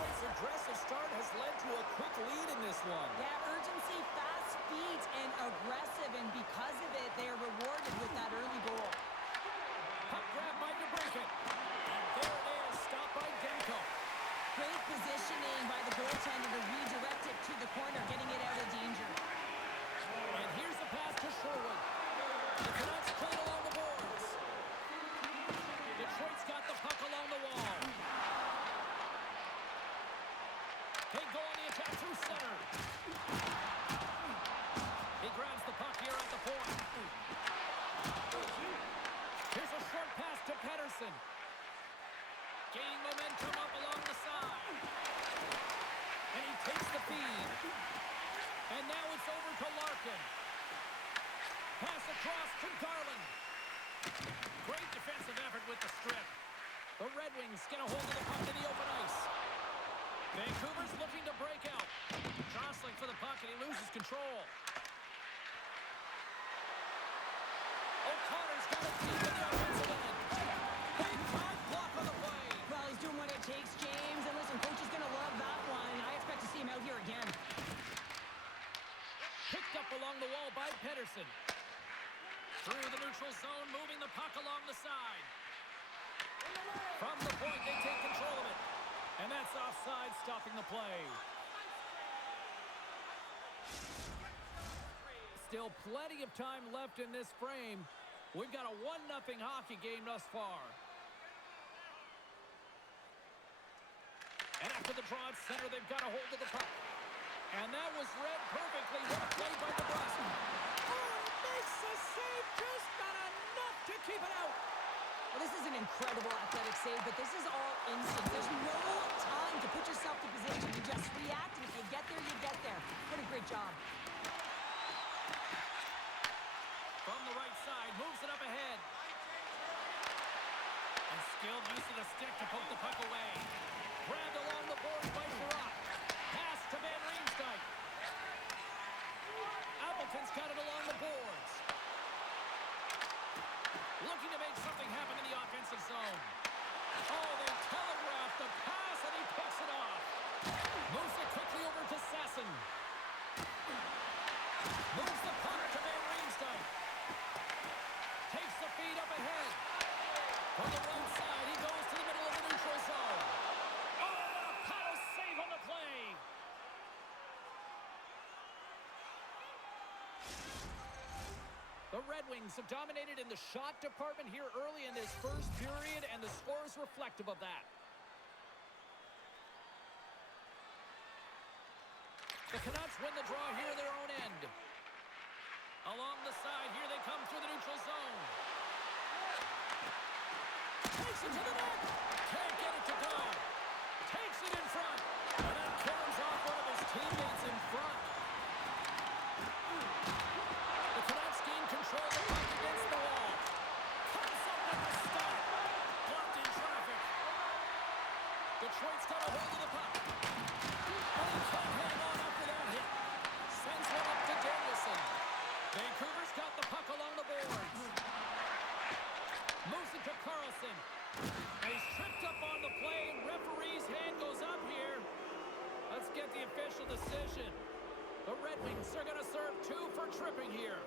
Detroit's aggressive start has led to a quick lead in this one. Yeah, urgency, fast feet, and aggressive, and because of it, they are rewarded with that early goal. Puck grab by DeBrincat. And there it is, stopped by Demko. Great positioning by the goaltender to redirect it to the corner, getting it out of danger. And here's the pass to Sherwood. The Canucks play it along the boards. Detroit's got the puck along the wall. They go on the attack through center. He grabs the puck here at the point. Here's a short pass to Pettersson. Gaining momentum up along the side. And he takes the feed. And now it's over to Larkin. Pass across to Garland. Great defensive effort with the strip. The Red Wings get a hold of the puck in the open ice. Vancouver's looking to break out. Jostling for the puck, and he loses control. O'Connor's got it deep in the offensive end. Big time block on the play. Well, he's doing what it takes, James. And listen, coach is going to love that one. I expect to see him out here again. Picked up along the wall by Pettersson. Through the neutral zone, moving the puck along the side. From the point, they take control of it. And that's offside, stopping the play. Still plenty of time left in this frame. We've got a 1-0 hockey game thus far. And after the draw at center, they've got a hold of the puck. And that was read perfectly. What a play by DeBrincat. Oh, makes the save, just not enough to keep it out. Well, this is an incredible athletic save, but this is all instant. There's no time to put yourself in position. You just react, and if you get there, you get there. What a great job. From the right side, moves it up ahead. And skilled use of the stick to poke the puck away. Grabbed along the boards by Sherratt. Pass to Van Riemsdyk. Appleton's got it along the boards. Looking to make something happen in the offensive zone. Oh, they telegraphed the pass, and he picks it off. Moves it quickly over to Sasson. Moves the puck to Van Riemsdyk. Takes the feed up ahead. From the right side, he goes to the middle of the neutral zone. Oh, what a power save on the play. The Red Wings have dominated in the shot department here early in this first period, and the score is reflective of that. The Canucks win the draw here in their own end. Along the side, here they come through the neutral zone. Takes it to the net. Can't get it to go. Takes it in front. And then carries off one of his teammates in front. The Canucks gain control of the puck against the wall. Comes up with the stop. Blocked in traffic. Detroit's got a hold of the puck. And he can't hang on after that hit. Sends one up to Danielson. Vancouver's got the puck along the boards. Moves it to Carlson. And he's tripped up on the play. Referee's hand goes up here. Let's get the official decision. The Red Wings are going to serve 2 for tripping here.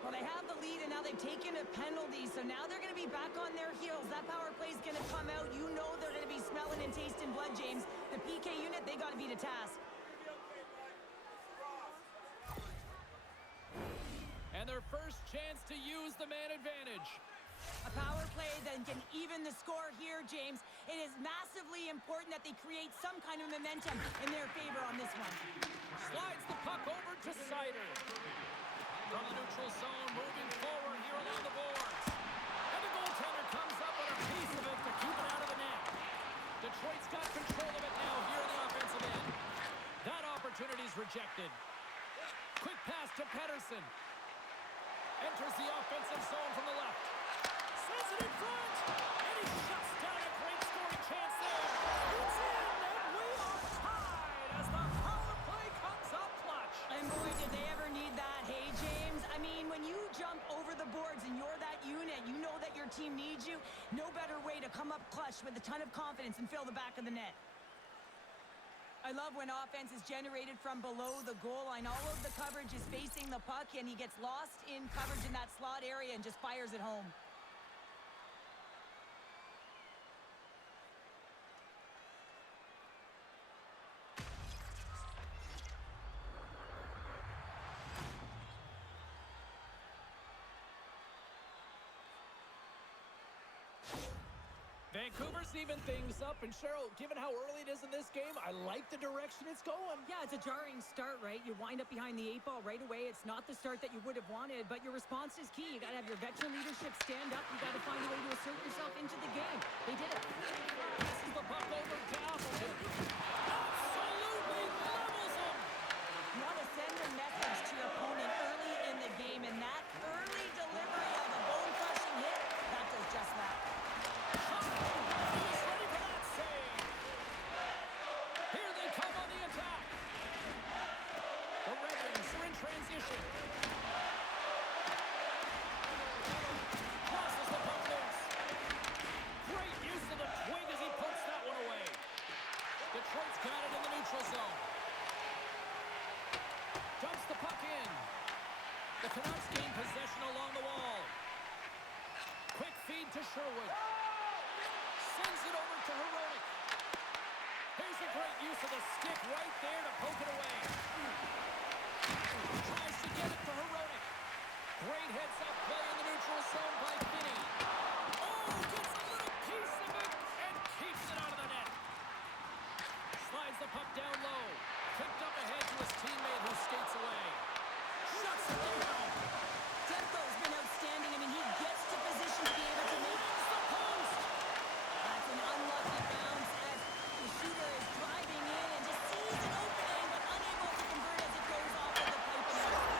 Well, they have the lead, and now they've taken a penalty, so now they're going to be back on their heels. That power play is going to come out. You know they're going to be smelling and tasting blood, James. The PK unit, they got to be to task. And their first chance to use the man advantage. A power play that can even the score here, James. It is massively important that they create some kind of momentum in their favor on this one. Slides the puck over to Seider. From the neutral zone, moving forward here along the boards. And the goaltender comes up with a piece of it to keep it out of the net. Detroit's got control of it now here in the offensive end. That opportunity's rejected. Quick pass to Pettersson. Enters the offensive zone from the left. Sends it in front. And he shuts down a great scoring chance there. It's in, and we are tied as the power play comes up clutch. And boy, did they ever need that. Hey, James, I mean, when you jump over the boards and you're that unit, you know that your team needs you. No better way to come up clutch with a ton of confidence and fill the back of the net. I love when offense is generated from below the goal line. All of the coverage is facing the puck, and he gets lost in coverage in that slot area and just fires it home. Vancouver's even things up, and Cheryl, given how early it is in this game, I like the direction it's going. Yeah, it's a jarring start, right? You wind up behind the 8 ball right away. It's not the start that you would have wanted, but your response is key. You got to have your veteran leadership stand up. You got to find a way to assert yourself into the game. They did it. Passes the puck over to Appleton. Absolutely levels him. You want to send a message to your opponent early in the game, and that early delivery of a bone-crushing hit, that does just that. Transition. Crosses the puck loose. Great use of the twig as he puts that one away. Detroit's got it in the neutral zone. Dumps the puck in. The Canucks gain possession along the wall. Quick feed to Sherwood. Sends it over to Heroic. Here's a great use of the stick right there to poke it away. Tries to get it to Heroic. Great heads-up play in the neutral zone by Finney. Oh, gets a little piece of it and keeps it out of the net. Slides the puck down low. Kicked up ahead to his teammate who skates away. Shuts it down. Demko's been outstanding. I mean, he gets to position to be able to make the post. That's an unlucky bounce as the shooter is driving in and just sees an opening, but unable to convert as it goes off of the pipe and out.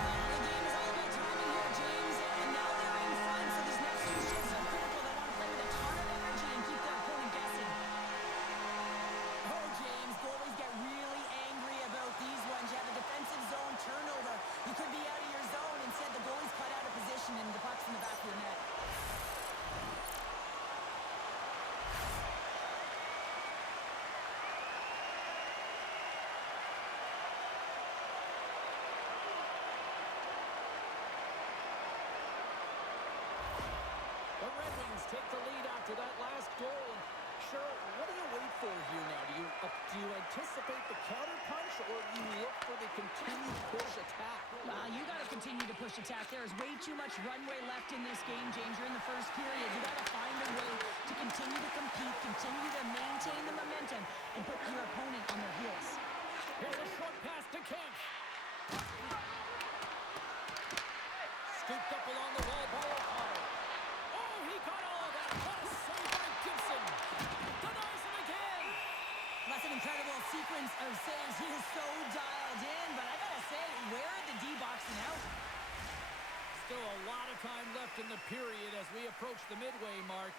The game is all about timing here, James, and now they're in front, so these next few shifts are critical. They want to play with a ton of energy and keep their opponent guessing. Oh, James, goalies get really angry about these ones. You have a defensive zone turnover. You could be out of your zone. Instead, the goalie's cut out of position and the puck's in the back of your net. The Red Wings take the lead after that last goal. And Cheryl, what do you wait for here now? Do you anticipate the counter punch, or do you look for the continued push attack? You got to continue to push attack. There is way too much runway left in this game, James. You're in the first period. You got to find a way to continue to compete, continue to maintain the momentum, and put your opponent on their heels. Here's a short pass to Kemp. Scooped up along the wall by O'Connor. Oh, he got all of that. What a save by Gibson. Denies him again. That's an incredible sequence of saves. He is so dialed in, but I got to say, where are the D-boxing out? Still a lot of time left in the period as we approach the midway mark.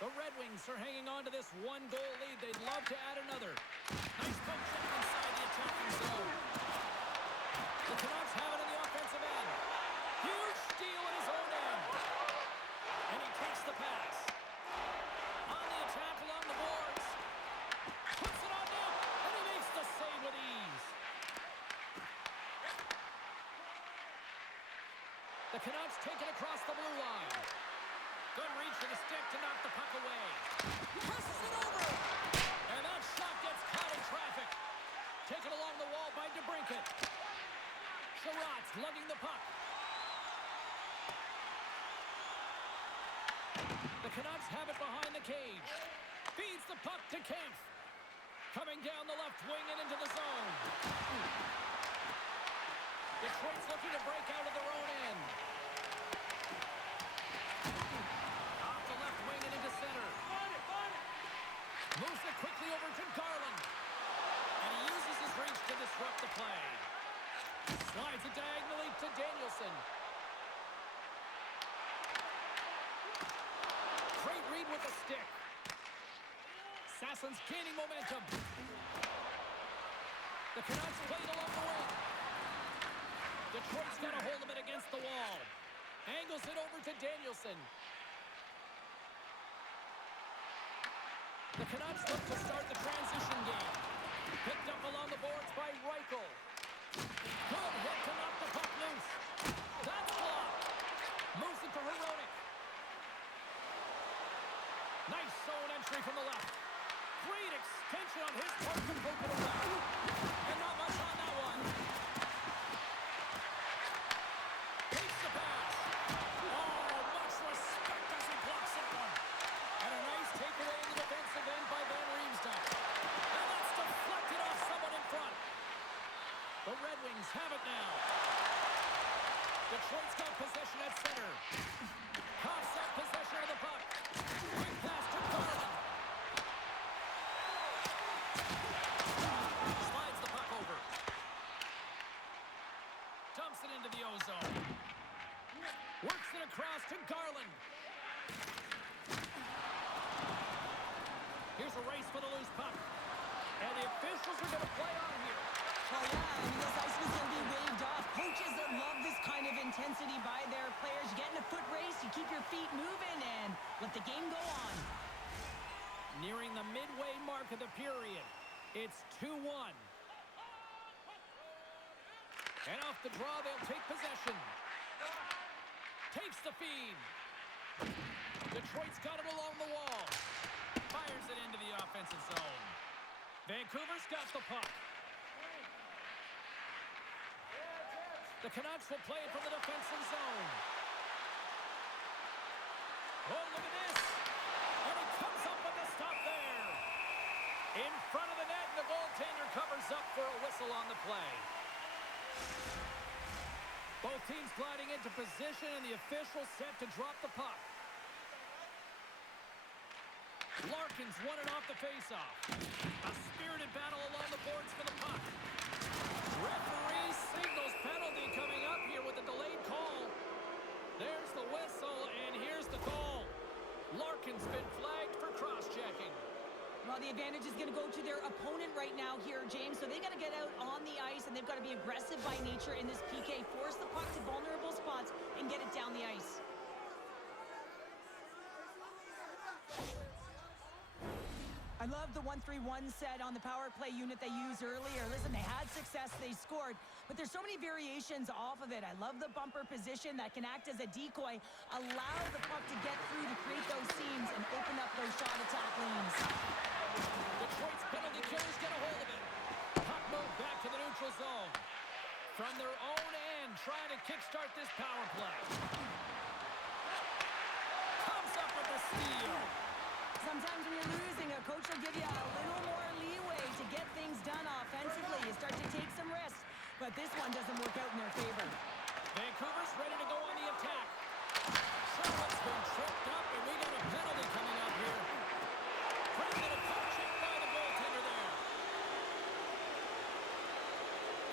The Red Wings are hanging on to this one-goal lead. They'd love to add another. Nice poke check inside the attacking zone. The Canucks have it in the offensive end. Huge steal in his own end. And he takes the pass. On the attack along the boards. Puts it on net, and he makes the save with ease. The Canucks take it across the blue line. Good reach for the stick to knock the puck away. Presses it over. And that shot gets caught in traffic. Taken along the wall by DeBrincat. Sherratt's lugging the puck. The Canucks have it behind the cage. Feeds the puck to Kempf. Coming down the left wing and into the zone. Detroit's looking to break out of their own end. Off the left wing and into center. Moves it quickly over to Garland. And he uses his reach to disrupt the play. Slides it diagonally to Danielson. Great read with the stick. Sassen's gaining momentum. The Canucks played along the wing. Detroit's got a hold of it against the wall. Angles it over to Danielson. The The Canucks look to start the transition game. Picked up along the boards by Reichel. Good hit to knock the puck loose. That's blocked. Moves it to Heronic. Nice zone entry from the left. Great extension on his part to poke it away. And not much on that one. Takes the pass. Oh, much respect as he blocks that one. And a nice takeaway in the defensive end by Van Riemsdyk. And that's deflected off someone in front. The Red Wings have it now. Detroit's got possession at center. Coughs up possession of the puck. Quick pass to Garland. Slides the puck over. Dumps it into the ozone. Works it across to Garland. Here's a race for the loose puck. And the officials are going to play on here. Oh, yeah, I mean, this ice is going to be waved off. Coaches that love this kind of intensity by their players. You get in a foot race, you keep your feet moving, and let the game go on. Nearing the midway mark of the period. It's 2-1. And off the draw, they'll take possession. Takes the feed. Detroit's got it along the wall. Fires it into the offensive zone. Vancouver's got the puck. The Canucks will play it from the defensive zone. Oh, look at this. And he comes up with the stop there. In front of the net, and the goaltender covers up for a whistle on the play. Both teams gliding into position, and the official set to drop the puck. Larkin's won it off the faceoff. A spirited battle along the boards for the puck. Referee signals penalty coming up here with a delayed call. There's the whistle, and here's the call. Larkin's been flagged for cross-checking. Well, the advantage is going to go to their opponent right now here, James. So they got to get out on the ice, and they've got to be aggressive by nature in this PK. Force the puck to vulnerable spots and get it down the ice. I love the 1-3-1 set on the power play unit they used earlier. Listen, they had success, they scored, but there's so many variations off of it. I love the bumper position that can act as a decoy, allow the puck to get through to create those seams and open up those shot attack lanes. Detroit's penalty killers get a hold of it. Puck moved back to the neutral zone. From their own end, trying to kickstart this power play. Comes up with the steal. Sometimes when you're losing, a coach will give you a little more leeway to get things done offensively. You start to take some risks, but this one doesn't work out in their favor. Vancouver's ready to go on the attack. Charlotte's been tripped up, and we got a penalty coming up here. Pretty little puck check by the goaltender there.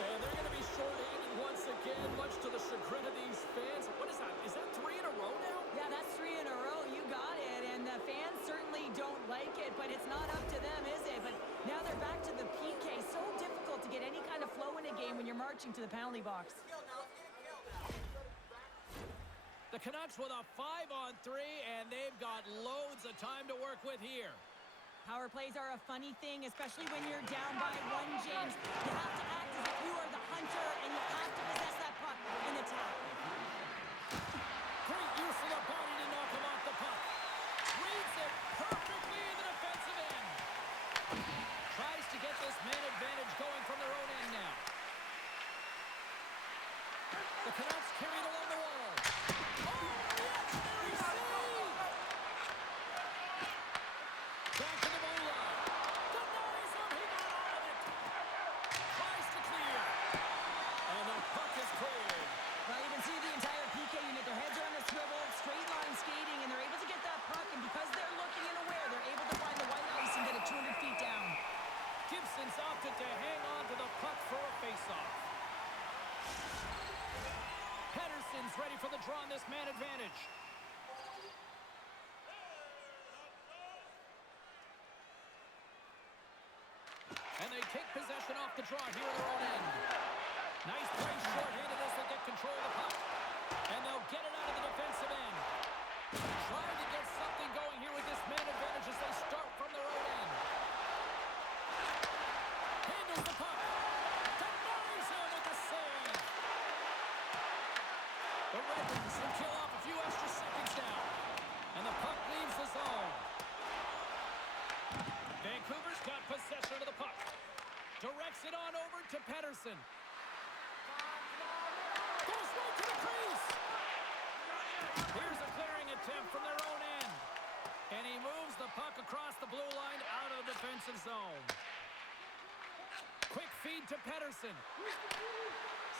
And they're going to be short-handed once again, much to the chagrin of these fans. What is that? Is that 3 in a row now? Yeah, that's 3 in a row. You got it. And the fans certainly don't like it, but it's not up to them, is it? But now they're back to the PK. So difficult to get any kind of flow in a game when you're marching to the penalty box. The Canucks with a 5-on-3, and they've got loads of time to work with here. Power plays are a funny thing, especially when you're down by 1, James. You have to act as if you are the hunter, and you have to possess that puck and attack. Great use of the body to knock him off the puck. Reads it perfectly in the defensive end. Tries to get this man advantage going from their own end now. The Canucks carry it along the wall. Oh, the save! Back to the goal line. Denies him. He got all of it. Tries to clear. And the puck is cleared. Well, you can see the entire PK unit. Their heads are on a swivel, straight line skating, and they're able to get that puck. And because they're looking and aware, they're able to find the white ice and get it 200 feet down. Gibson's opted to hang on to the puck for a faceoff. Pedersen's ready for the draw on this man advantage. And they take possession off the draw here at their own end. Nice play short-handed as they get control of the puck. And they'll get it out of the defensive end. Trying to get something going here with this man advantage as they start from their own end. Vancouver's got possession of the puck. Directs it on over to Pettersson. Goes right to the crease. Here's a clearing attempt from their own end. And he moves the puck across the blue line out of the defensive zone. Quick feed to Pettersson.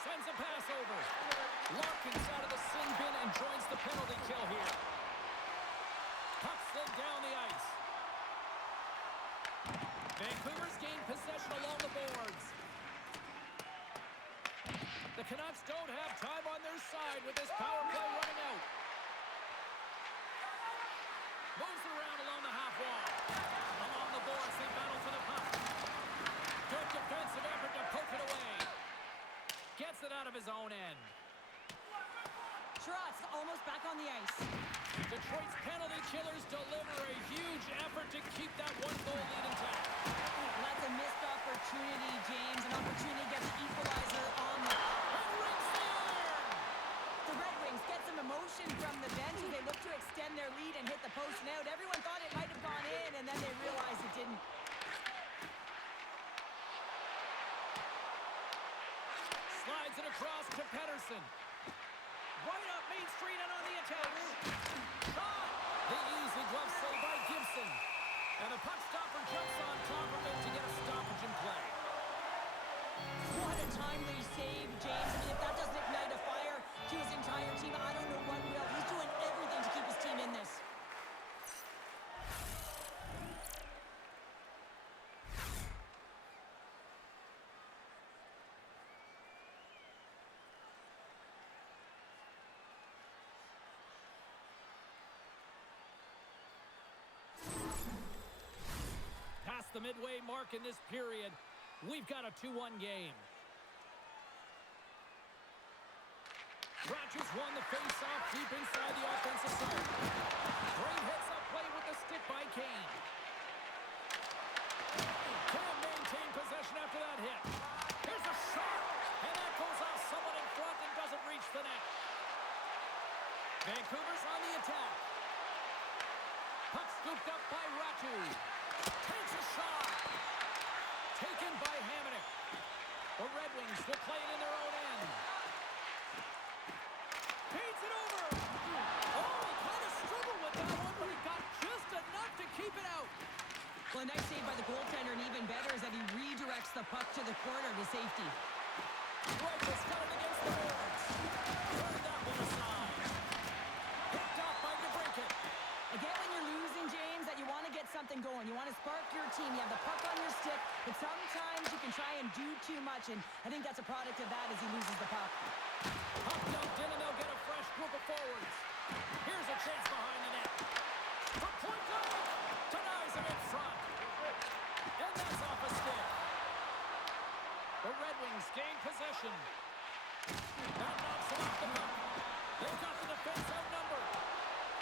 Sends a pass over. Larkin's out of the sin bin and joins the penalty kill here. Puck slid down the ice. Vancouver's gained possession along the boards. The Canucks don't have time on their side with this power play running out. Moves it around along the half wall. Along the boards, they battle for the puck. Good defensive effort to poke it away. Gets it out of his own end. Trotz almost back on the ice. Detroit's penalty killers deliver a huge effort to keep that one-goal lead intact. That's a missed opportunity, James. An opportunity to get the equalizer on the... And rings the iron! The Red Wings get some emotion from the bench as they look to extend their lead and hit the post and out. Everyone thought it might have gone in, and then they realized it didn't. Slides it across to Pettersson. Right up Main Street and on the attack. Shot! The easy glove save by Gibson. And the puck stopper jumps on top of it to get a stoppage in play. What a timely save, James. I mean, if that doesn't ignite a fire to his entire team, I don't know what will. He's doing everything to keep his team in this. Past the midway mark in this period, we've got a 2-1 game. Rogers won the face-off deep inside the offensive zone. Great heads-up play with the stick by Kane. Can't maintain possession after that hit. Here's a shot, and that goes off someone in front and doesn't reach the net. Vancouver's on the attack. Puck scooped up by Ratu. Takes a shot. Taken by Hamonic. The Red Wings will play it in their own end. Feeds it over. Oh, he kind of struggled with that one, but he got just enough to keep it out. Well, a nice save by the goaltender, and even better is that he redirects the puck to the corner to safety. Righteous got it against the boards. Turned that one aside. Picked off by DeBrincat. Again, when you're losing, James, that you want to get something going. You want to spark your team. You have the puck on your stick, but sometimes you can try and do too much, and I think that's a product of that as he loses the puck. Puck dumped in, and they'll get a fresh group of forwards. Here's a chance behind the net. For point blank, denies him in front. And that's off a stick. The Red Wings gain possession. That knocks him off the puck. They've got the defense outnumbered.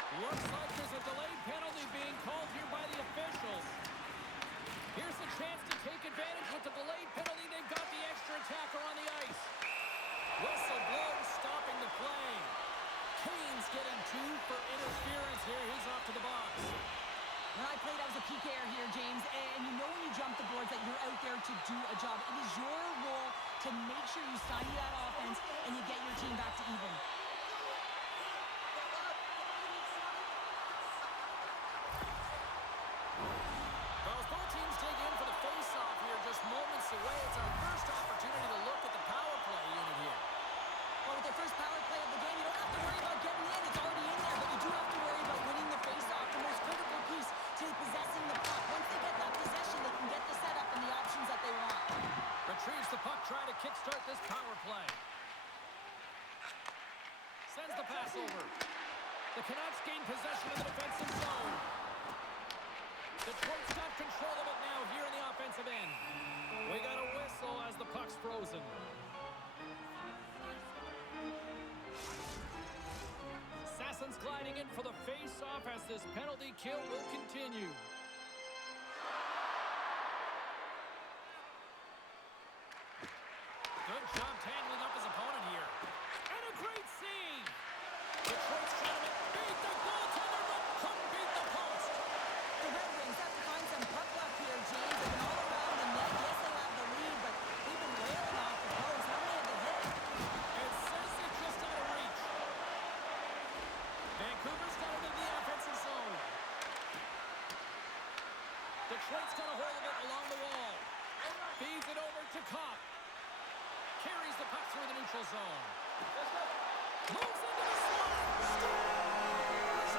Looks like there's a delayed penalty being called here by the officials. Here's a chance to take advantage with the delayed penalty. They've got the extra attacker on the ice. Whistle blows, stopping the play. Kane's getting 2 for interference here. He's off to the box. When I played, I was a PKer here, James, and you know when you jump the boards that you're out there to do a job. It is your role to make sure you stymie that offense and you get your team back to even. Well, both teams dig in for the face-off here just moments away. It's our first opportunity to look at the power play unit here. Well, with their first power play of the game, you don't have to worry about getting in. It's already in there, but you do have to worry about winning the face-off, the most critical piece to possessing the puck. Once they get that possession, they can get the setup and the options that they want. Retrieves the puck, trying to kickstart this power play. Sends the pass over. The Canucks gain possession of the defensive zone. Detroit's got control of it now here in the offensive end. We got a whistle as the puck's frozen. Sasson's gliding in for the face-off as this penalty kill will continue. Good job tangling up his opponent here. And a great save! Detroit's trying to beat the goaltender, but couldn't beat the post. The Red Wings have to find some puck luck here, James. Detroit's got a hold of it along the wall. Feeds it over to Kopp. Carries the puck through the neutral zone. Moves into the slot. Scores!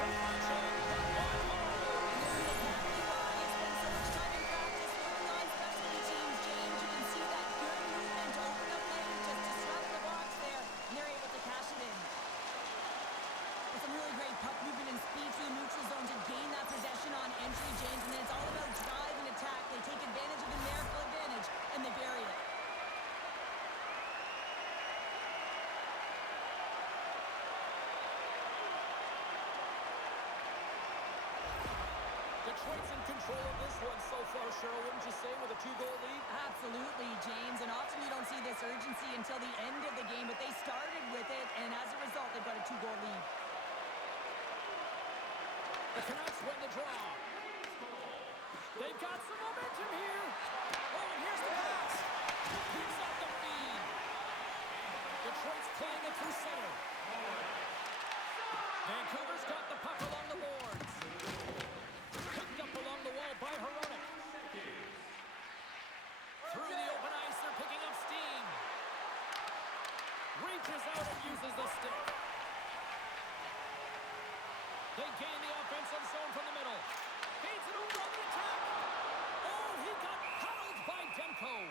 From Marchand, the one hole. This is exactly why he spent so much time in practice working on specialty teams, James. You can see that good movement to open up lanes, just disrupt the box there, and they're able to cash it in. It's some really great puck movement and speed through the neutral zone to gain that possession on entry, James, and then it's all about drive and attack. They take advantage of the numerical advantage, and they bury it. Detroit's in control of this one so far, Cheryl, wouldn't you say, with a 2-goal lead? Absolutely, James, and often you don't see this urgency until the end of the game, but they started with it, and as a result, they've got a 2-goal lead. The Canucks win the draw. They've got some momentum here. Oh, and here's the pass. Picks up the feed. Detroit's playing it through center. Vancouver's got the puck along the boards. Picked up along the wall by Hronek. Through the open ice, they're picking up steam. Reaches out and uses the stick. They gain the offensive zone from the middle. Feeds it over on the attack. Oh, he got paddled by Demko.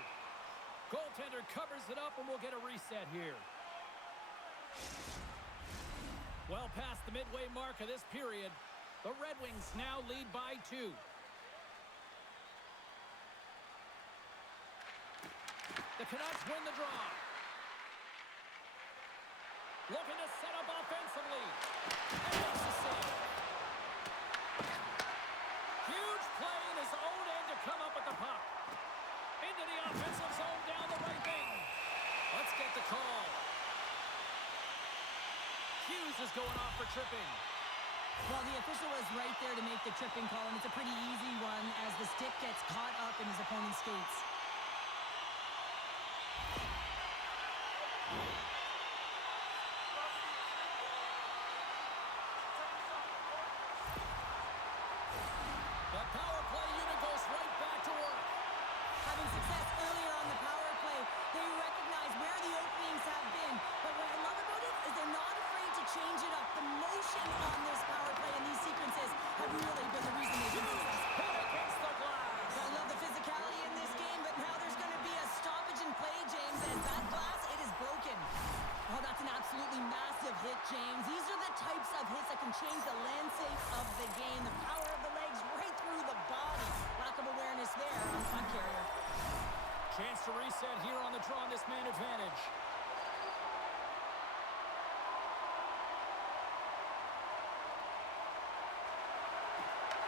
Goaltender covers it up, and we'll get a reset here. Well past the midway mark of this period, the Red Wings now lead by 2. The Canucks win the draw. Looking to set up offensively. And makes the save. Huge play in his own end to come up with the puck. Into the offensive zone down the right wing. Let's get the call. Hughes is going off for tripping. Well, the official was right there to make the tripping call, and it's a pretty easy one as the stick gets caught up in his opponent's skates. The power play unit goes right back to work. Having success earlier on the power play, they recognize where the openings have been. But what I love about it is they're not afraid to change it up. The motion on this power play and these sequences have really been the reason they've been successful. Hit against the glass. I love the physicality in this game, but now there's going to be a stoppage in play, James, as that glass, it is broken. Oh, that's an absolutely massive hit, James. These are the types of hits that can change the landscape of the game. The power of the legs right through the body. Lack of awareness there on the puck carrier. Chance to reset here on the draw on this man advantage.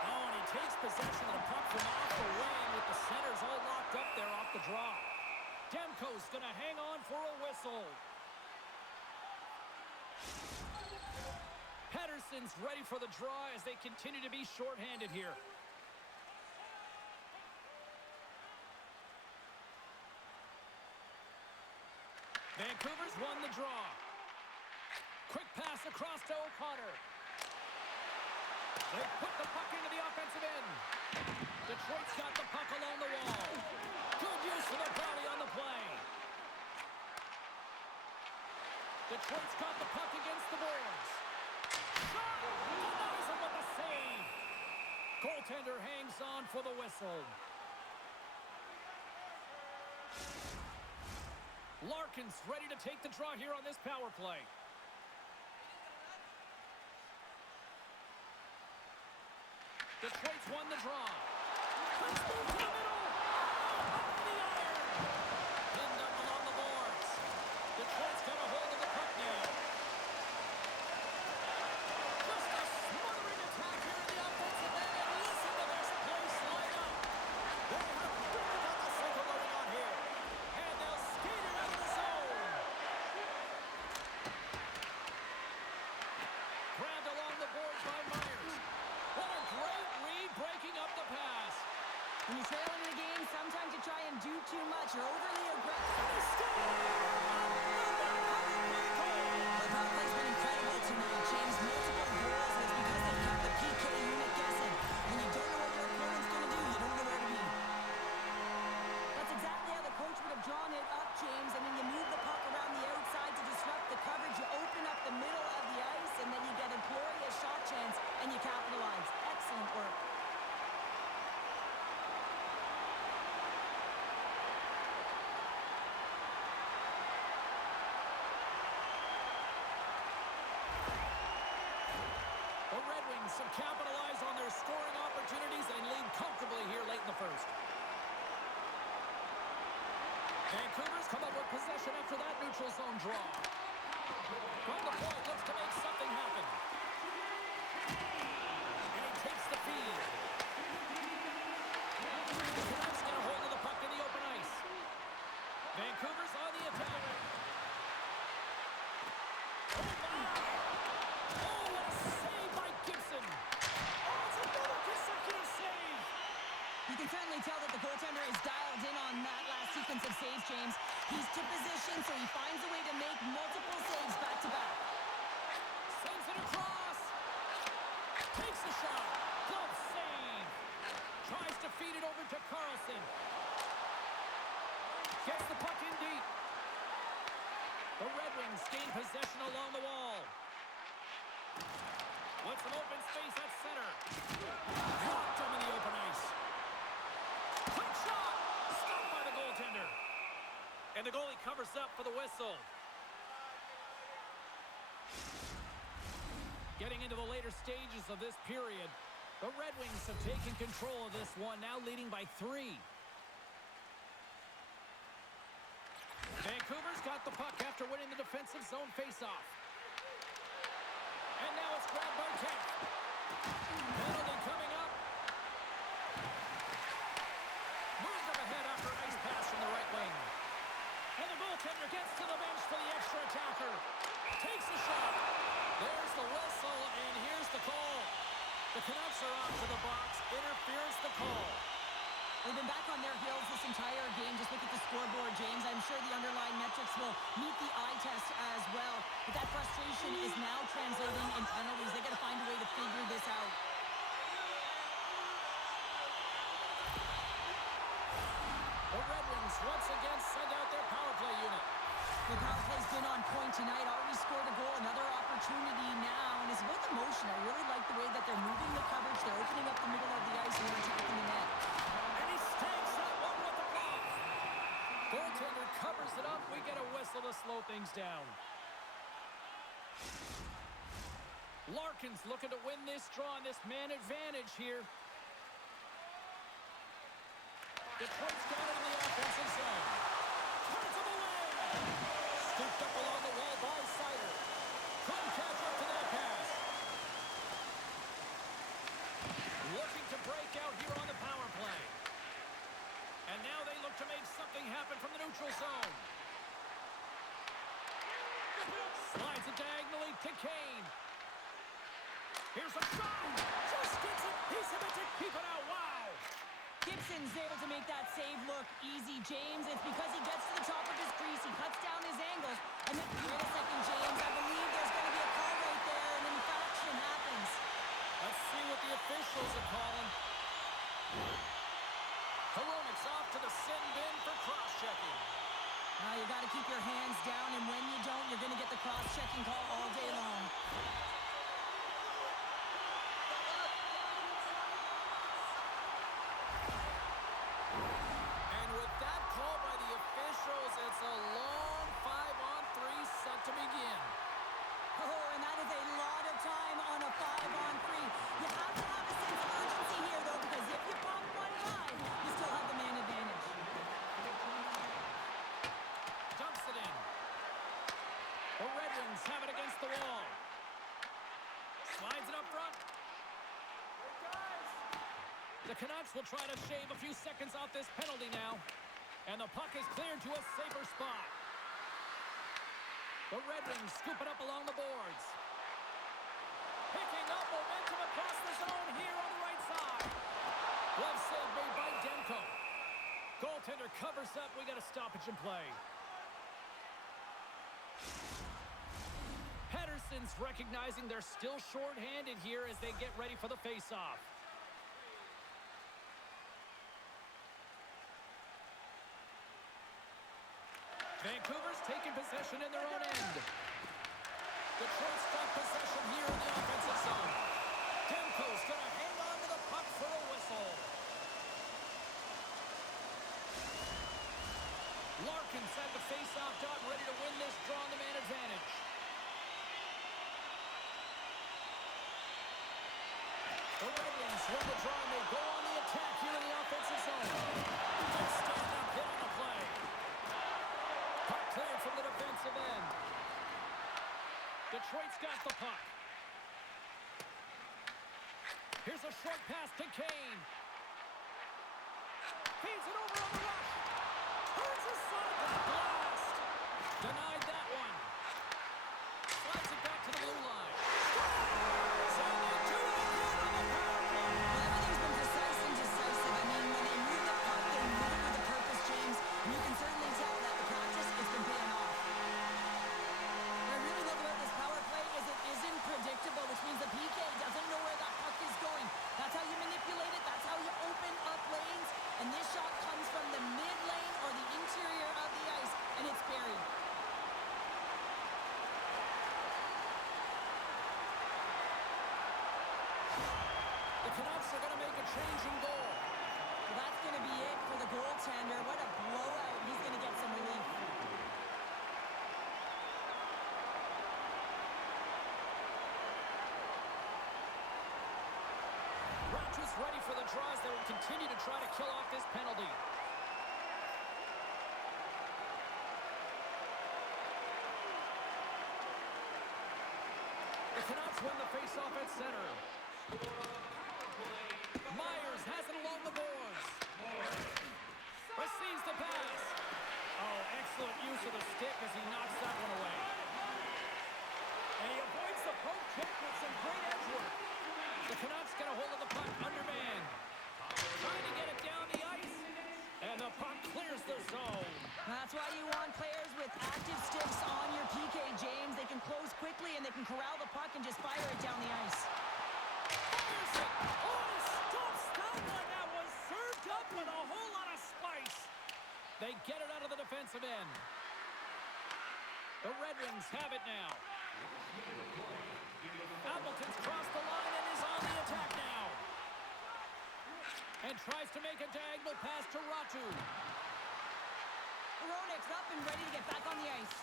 Oh, and he takes possession of the puck from off the wing with the centers all locked up there off the draw. Demko's going to hang on for a whistle. Pettersson's ready for the draw as they continue to be shorthanded here. Vancouver's won the draw. Quick pass across to O'Connor. They put the puck into the offensive end. Detroit's got the puck along the wall. Good use of their body on the play. Detroit's got the puck against the boards. Shot! Denies him with the save. Goaltender hangs on for the whistle. Larkin's ready to take the draw here on this power play. Detroit's won the draw. Let's move to the middle. Up the iron. Pinned up along the boards. Detroit's got a hold of the puck now. Just a smothering attack here in the offensive end. And listen to this place light up. They have really got the cycle going on here. And they'll skate it out of the zone. Grabbed along the boards by Myers. What a great read breaking up the pass. When you trail in the game, sometimes you try and do too much. You're overly aggressive. They score! The power play's been incredible tonight, James. Multiple goals, and it's because they've kept the PK unit guessing. When you don't know what your opponent's have capitalized on their scoring opportunities and lead comfortably here late in the first. Vancouver's come up with possession after that neutral zone draw. From the point, looks to make something happen. And he takes the feed. The Canucks get a hold of the puck in the open ice. Vancouver's on the attack. Oh, my! Oh, what a save by Gibson. Oh, it's another consecutive save. You can certainly tell that the goaltender is dialed in on that last sequence of saves, James. He's to position, so he finds a way to make multiple saves back-to-back. Sends it across. Takes a shot. Glove save. Tries to feed it over to Carlson. Gets the puck in deep. The Red Wings gain possession along the wall. With some open space at center. Blocked him in the open ice. Quick shot! Stopped by the goaltender. And the goalie covers up for the whistle. Getting into the later stages of this period, the Red Wings have taken control of this one, now leading by 3. Vancouver's got the puck after winning the defensive zone faceoff. And now it's grabbed by Kemp. Penalty coming up. Moves up ahead after a nice pass from the right wing. And the goaltender gets to the bench for the extra attacker. Takes a shot. There's the whistle, and here's the call. The Canucks are off to the box. Interference the call. They've been back on their heels this entire game. Just look at the scoreboard, James. I'm sure the underlying metrics will meet the eye test as well. But that frustration is now translating in penalties. They got to find a way to figure this out. The Red Wings once again send out their power play unit. The power play's been on point tonight. Already scored a goal. Another opportunity now. And it's about the motion. I really like the way that they're moving the coverage. They're opening up the middle of the ice and they're attacking the net. Goaltender covers it up. We get a whistle to slow things down. Larkin's looking to win this draw on this man advantage here. Detroit's got it in the offensive zone. Turns him away. Scooped up along the wall by Sider. Couldn't catch up to that pass. Looking to break out here on the power play. And now they look to make something happen from the neutral zone. Slides it diagonally to Kane. Here's a shot. Just gets a piece of it to keep it out. Wow. Gibson's able to make that save look easy, James. It's because he gets to the top of his crease. He cuts down his angles. And then, wait a second, James. I believe there's going to be a call right there. An infraction happens. Let's see what the officials are calling. Hronik's off to the sin bin for cross-checking. You got to keep your hands down, and when you don't, you're going to get the cross-checking call all day long. And with that call by the officials, it's a long 5-on-3 set to begin. Oh, and that is a lot of time on a 5-on-3. You have to have a sense of urgency here, though, because if you pop one high, you still have the man advantage. Dumps it in. The Red Wings have it against the wall. Slides it up front. The Canucks will try to shave a few seconds off this penalty now. And the puck is cleared to a safer spot. The Red Wings scoop it up along the boards. Picking up momentum across the zone here on the right side. Glove save made by Demko. Goaltender covers up. We got a stoppage in play. Pedersen's recognizing they're still short-handed here as they get ready for the face-off. Vancouver's taking possession in their own end. Detroit's got possession here in the offensive zone. Demko's going to hang on to the puck for a whistle. Larkin's at the face-off dot, ready to win this draw on the man advantage. The Red Wings win the draw and they go on the attack here in the offensive zone. Good stand-up hit on the play. Puck cleared from the defensive end. Detroit's got the puck. Here's a short pass to Kane. Feeds it over on the rush. Turns aside that blast. Denied that one. Slides it back to the blue line. Scores! And they do it again on the power play. Well, everything's been precise and decisive. I mean, when they move the puck, they move it with a purpose, James. And you can certainly tell that the practice, it's been paying off. What I really love about this power play is it isn't predictable, which means the PK doesn't know where that puck is going. That's how you manipulate it. That's how you open up lanes. And this shot comes from the mid lane or the interior of the ice, and it's buried. The Canucks are going to make a change in goal. Well, that's going to be it for the goaltender. What a blowout. He's going to get some relief. Rogers ready for the draws. They will continue to try to kill off this penalty. The Canucks win the faceoff at center. Myers has it along the boards. Receives the pass. Oh, excellent use of the stick as he knocks that one away. And he avoids the poke check with some great edge work. The Canucks get a hold of the puck underman. Trying to get it down the ice. And the puck clears the zone. That's why you want players with active sticks on your PK, James. They can close quickly and they can corral the puck and just fire it down the ice. Fires it. Oh, he stops that one. That was served up with a whole lot of spice. They get it out of the defensive end. The Red Wings have it now. Appleton's crossed the line and is on the attack now. And tries to make a diagonal pass to Ratu. Hronek's up and ready to get back on the ice.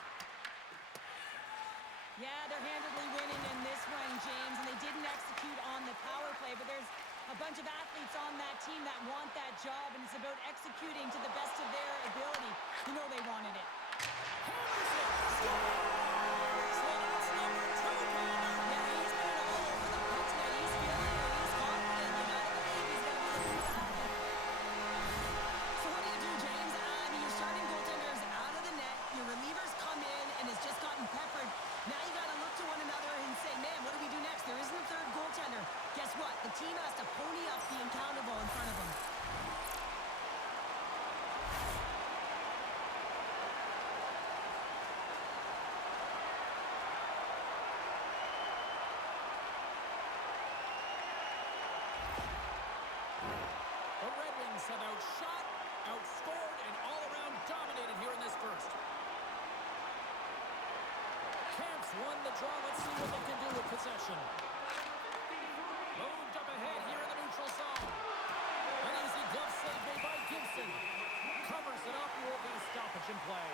Yeah, they're handedly winning in this one, James, and they didn't execute on the power play, but there's a bunch of athletes on that team that want that job, and it's about executing to the best of their ability. You know they wanted it. Hammers it. Scores! So that's number 2, Tanner. Yeah, he's been all over the puck tonight. He's feeling it. He's confident. You gotta believe he's gonna be looking for that. So what do, James? Your starting goaltender's out of the net. Your relievers come in and has just gotten peppered. Now you gotta look to one another and say, man, what do we do next? There isn't a third goaltender. Guess what? The team has to pony up being accountable in front of them. The Red Wings have outshot, outscored, and all-around dominated here in this first. Camps won the draw. Let's see what they can do with possession. Moved up ahead here in the neutral zone. An easy glove save made by Gibson. Covers it up. Will be a stoppage in play.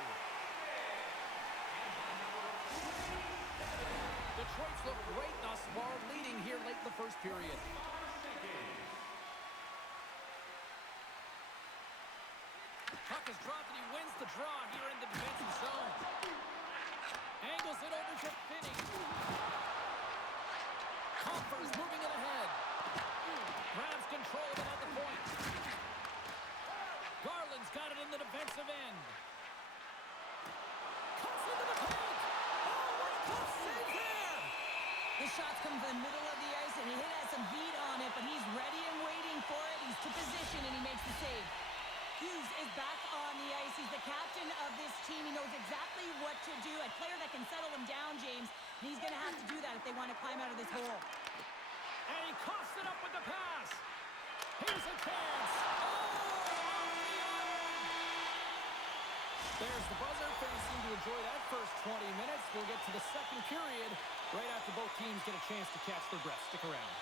Detroit's looked great thus far, leading here late in the first period. Puck is dropped and he wins the draw here in the defensive zone. Angles it over to Finney. Compher's moving it ahead. Grabs control of it at the point. Garland's got it in the defensive end. Cuts into the paint. Oh, what a tough save there. This shot's come from the middle of the ice, and he has some beat on it, but he's ready and waiting for it. He's to position, and he makes the save. Hughes is back on the ice. He's the captain of this team. He knows exactly what to do. A player that can settle him down, James. And he's going to have to do that if they want to climb out of this hole. And he coughs it up with the pass. Here's a chance. Oh, off the iron. There's the buzzer. Fans seem to enjoy that first 20 minutes. We'll get to the second period right after both teams get a chance to catch their breath. Stick around.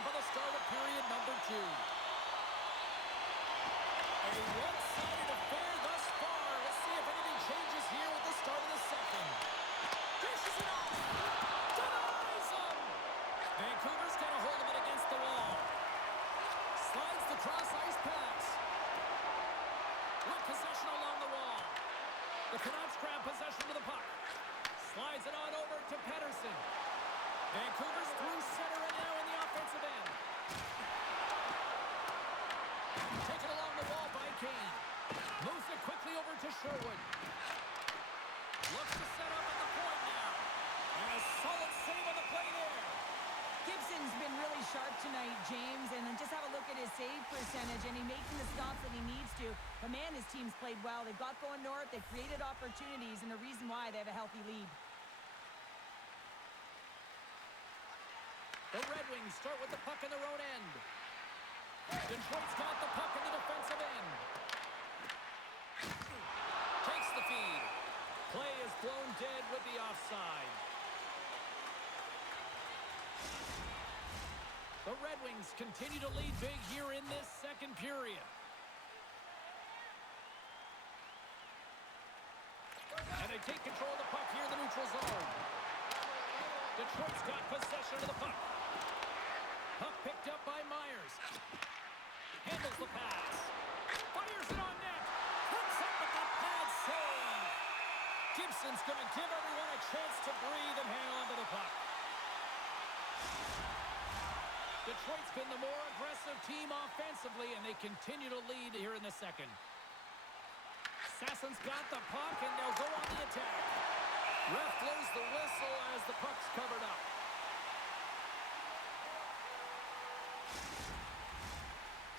for the start of period number 2. A one-sided affair thus far. Let's see if anything changes here with the start of the second. Dishes it off. Denies him. Vancouver's got a hold of it against the wall. Slides the cross-ice pass. With possession along the wall. The Canucks grab possession to the puck. Slides it on over to Pettersson. Vancouver's through center and now in the offensive end. Taken along the wall by Kane. Moves it quickly over to Sherwood. Looks to set up at the point now. And a solid save on the play there. Gibson's been really sharp tonight, James, and then just have a look at his save percentage, and he's making the stops that he needs to. But man, his team's played well. They've got going north. They've created opportunities, and the reason why they have a healthy lead. The Red Wings start with the puck in their own end. Detroit's got the puck in the defensive end. Takes the feed. Play is blown dead with the offside. The Red Wings continue to lead big here in this second period. And they take control of the puck here in the neutral zone. Detroit's got possession of the puck. Puck picked up by Myers. Handles the pass. Fires it on net. Puts up with the pad save. Gibson's going to give everyone a chance to breathe and hang on to the puck. Detroit's been the more aggressive team offensively, and they continue to lead here in the second. Sassen's got the puck, and they'll go on the attack. Ref blows the whistle as the puck's covered up.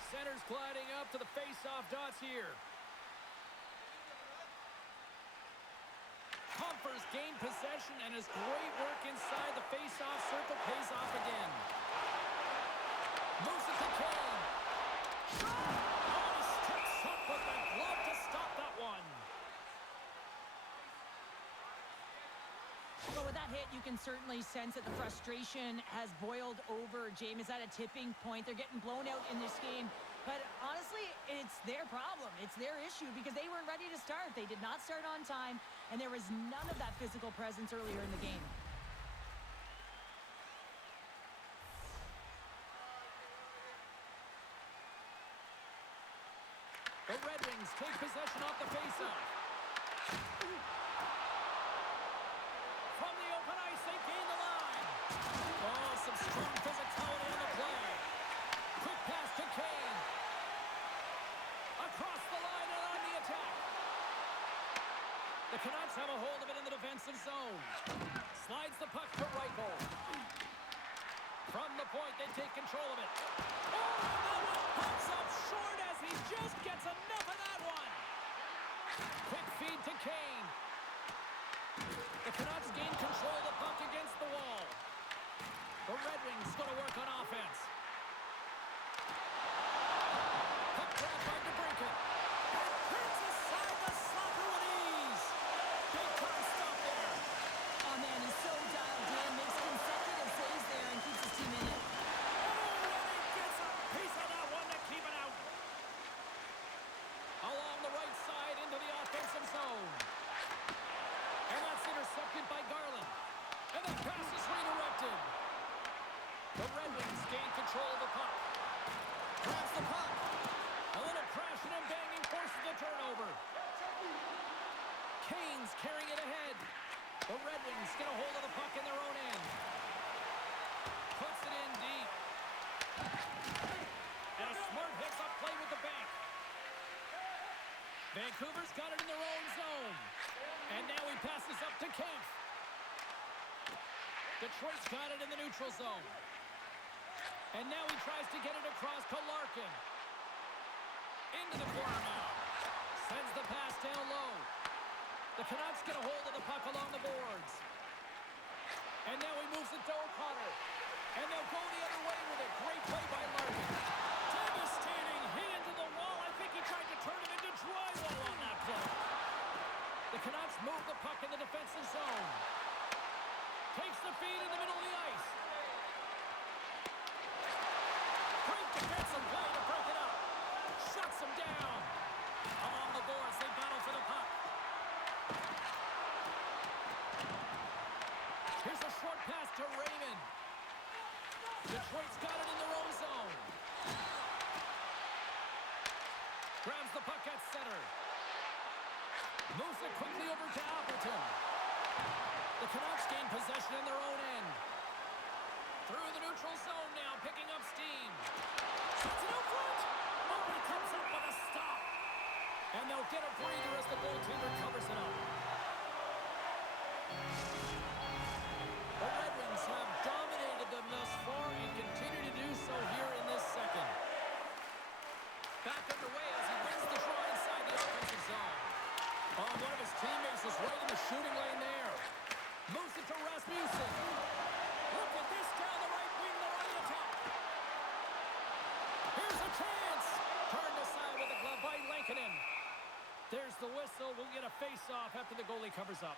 Center's gliding up to the face-off dots here. Compher's gained possession, and his great work inside the face-off circle pays off again. Moves it to Kane. Shot! Oh, he sticks up with the glove to stop that one. Well, with that hit, you can certainly sense that the frustration has boiled over. James is at a tipping point. They're getting blown out in this game. But honestly, it's their problem. It's their issue because they weren't ready to start. They did not start on time, and there was none of that physical presence earlier in the game. The Red Wings take possession off the faceoff. From the open ice, they gain the line. Oh, some strong physicality on the play. Quick pass to Kane. Across the line and on the attack. The Canucks have a hold of it in the defensive zone. Slides the puck to Reichel. From the point, they take control of it. Oh, that one pops up short as he just gets enough of that one. Quick feed to Kane. The Canucks gain control of the puck against the wall. The Red Wings going to work on offense. Puck grab by DeBrincat. And turns aside the slapper with ease. Big time stop there. Oh, man, he's so dialed in. Makes consecutive saves there and keeps his team in it. Oh, and he gets a piece of that one to keep it out. Along the right side into the offensive zone. And that's intercepted by Garland. And the pass is redirected. The Red Wings gain control of the puck. Grabs the puck. A little crashing and banging forces the turnover. Kane's carrying it ahead. The Red Wings get a hold of the puck in their own end. Puts it in deep. And a smart hits-up play with the bank. Vancouver's got it in their own zone. And now he passes up to Kampf. Detroit's got it in the neutral zone. And now he tries to get it across to Larkin. Into the corner now. Sends the pass down low. The Canucks get a hold of the puck along the boards. And now he moves it to O'Connor. And they'll go the other way with it. Great play by Larkin. Devastating hit into the wall. I think he tried to turn it into drywall on that play. The Canucks move the puck in the defensive zone. Takes the feed in the middle of the ice. Detroit's got it in their own zone. Grabs the puck at center. Moves it quickly over to Appleton. The Canucks gain possession in their own end. Through the neutral zone now, picking up steam. Shoots it out front. Oh, he comes up with a stop. And they'll get a breather as the goaltender covers it up. The Red Wings have dominated them thus far and continue to do so here in this second. Back underway as he wins the draw inside the offensive zone. Oh, one of his teammates is right in the shooting lane there. Moves it to Rasmussen. Look at this down the right wing. They're on the attack. Here's a chance. Turned aside with a glove by Lankinen. There's the whistle. We'll get a face-off after the goalie covers up.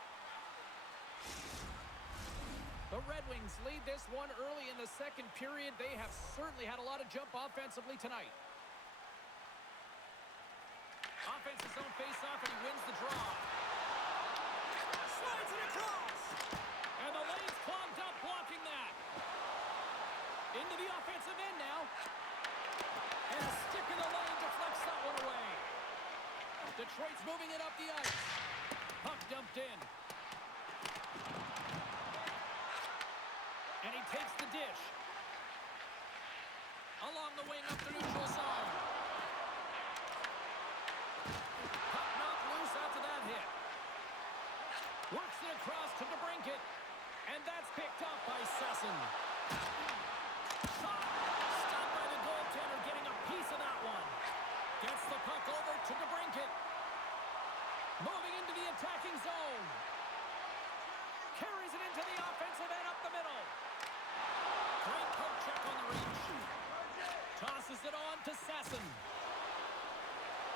The Red Wings lead this one early in the second period. They have certainly had a lot of jump offensively tonight. Offensive zone face-off, and he wins the draw. Slides it across. And the lane's clogged up, blocking that. Into the offensive end now. And a stick in the lane deflects that one away. Detroit's moving it up the ice. Puck dumped in. And he takes the dish. Along the wing up the neutral zone. Puck knocked loose after that hit. Works it across to DeBrincat. And that's picked up by Sesson. Shot! Stopped by the goaltender, getting a piece of that one. Gets the puck over to DeBrincat. Moving into the attacking zone. Carries it into the offensive end up the middle. Great poke check on the reach. Tosses it on to Sesson.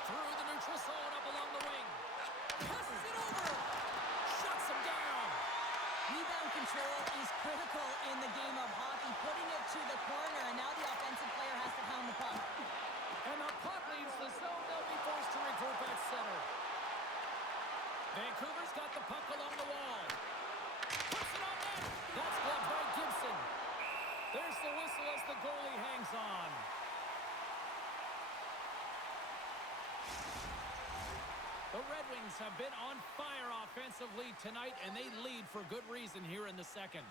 Through the neutral zone up along the wing. Passes it over. Shuts him down. Rebound control is critical in the game of hockey. Putting it to the corner, and now the offensive player has to pound the puck. And the puck leaves the zone. They'll be forced to regroup at center. Vancouver's got the puck along the wall. Puts it on net. That's gloved by Gibson. There's the whistle as the goalie hangs on. The Red Wings have been on fire offensively tonight, and they lead for good reason here in the second.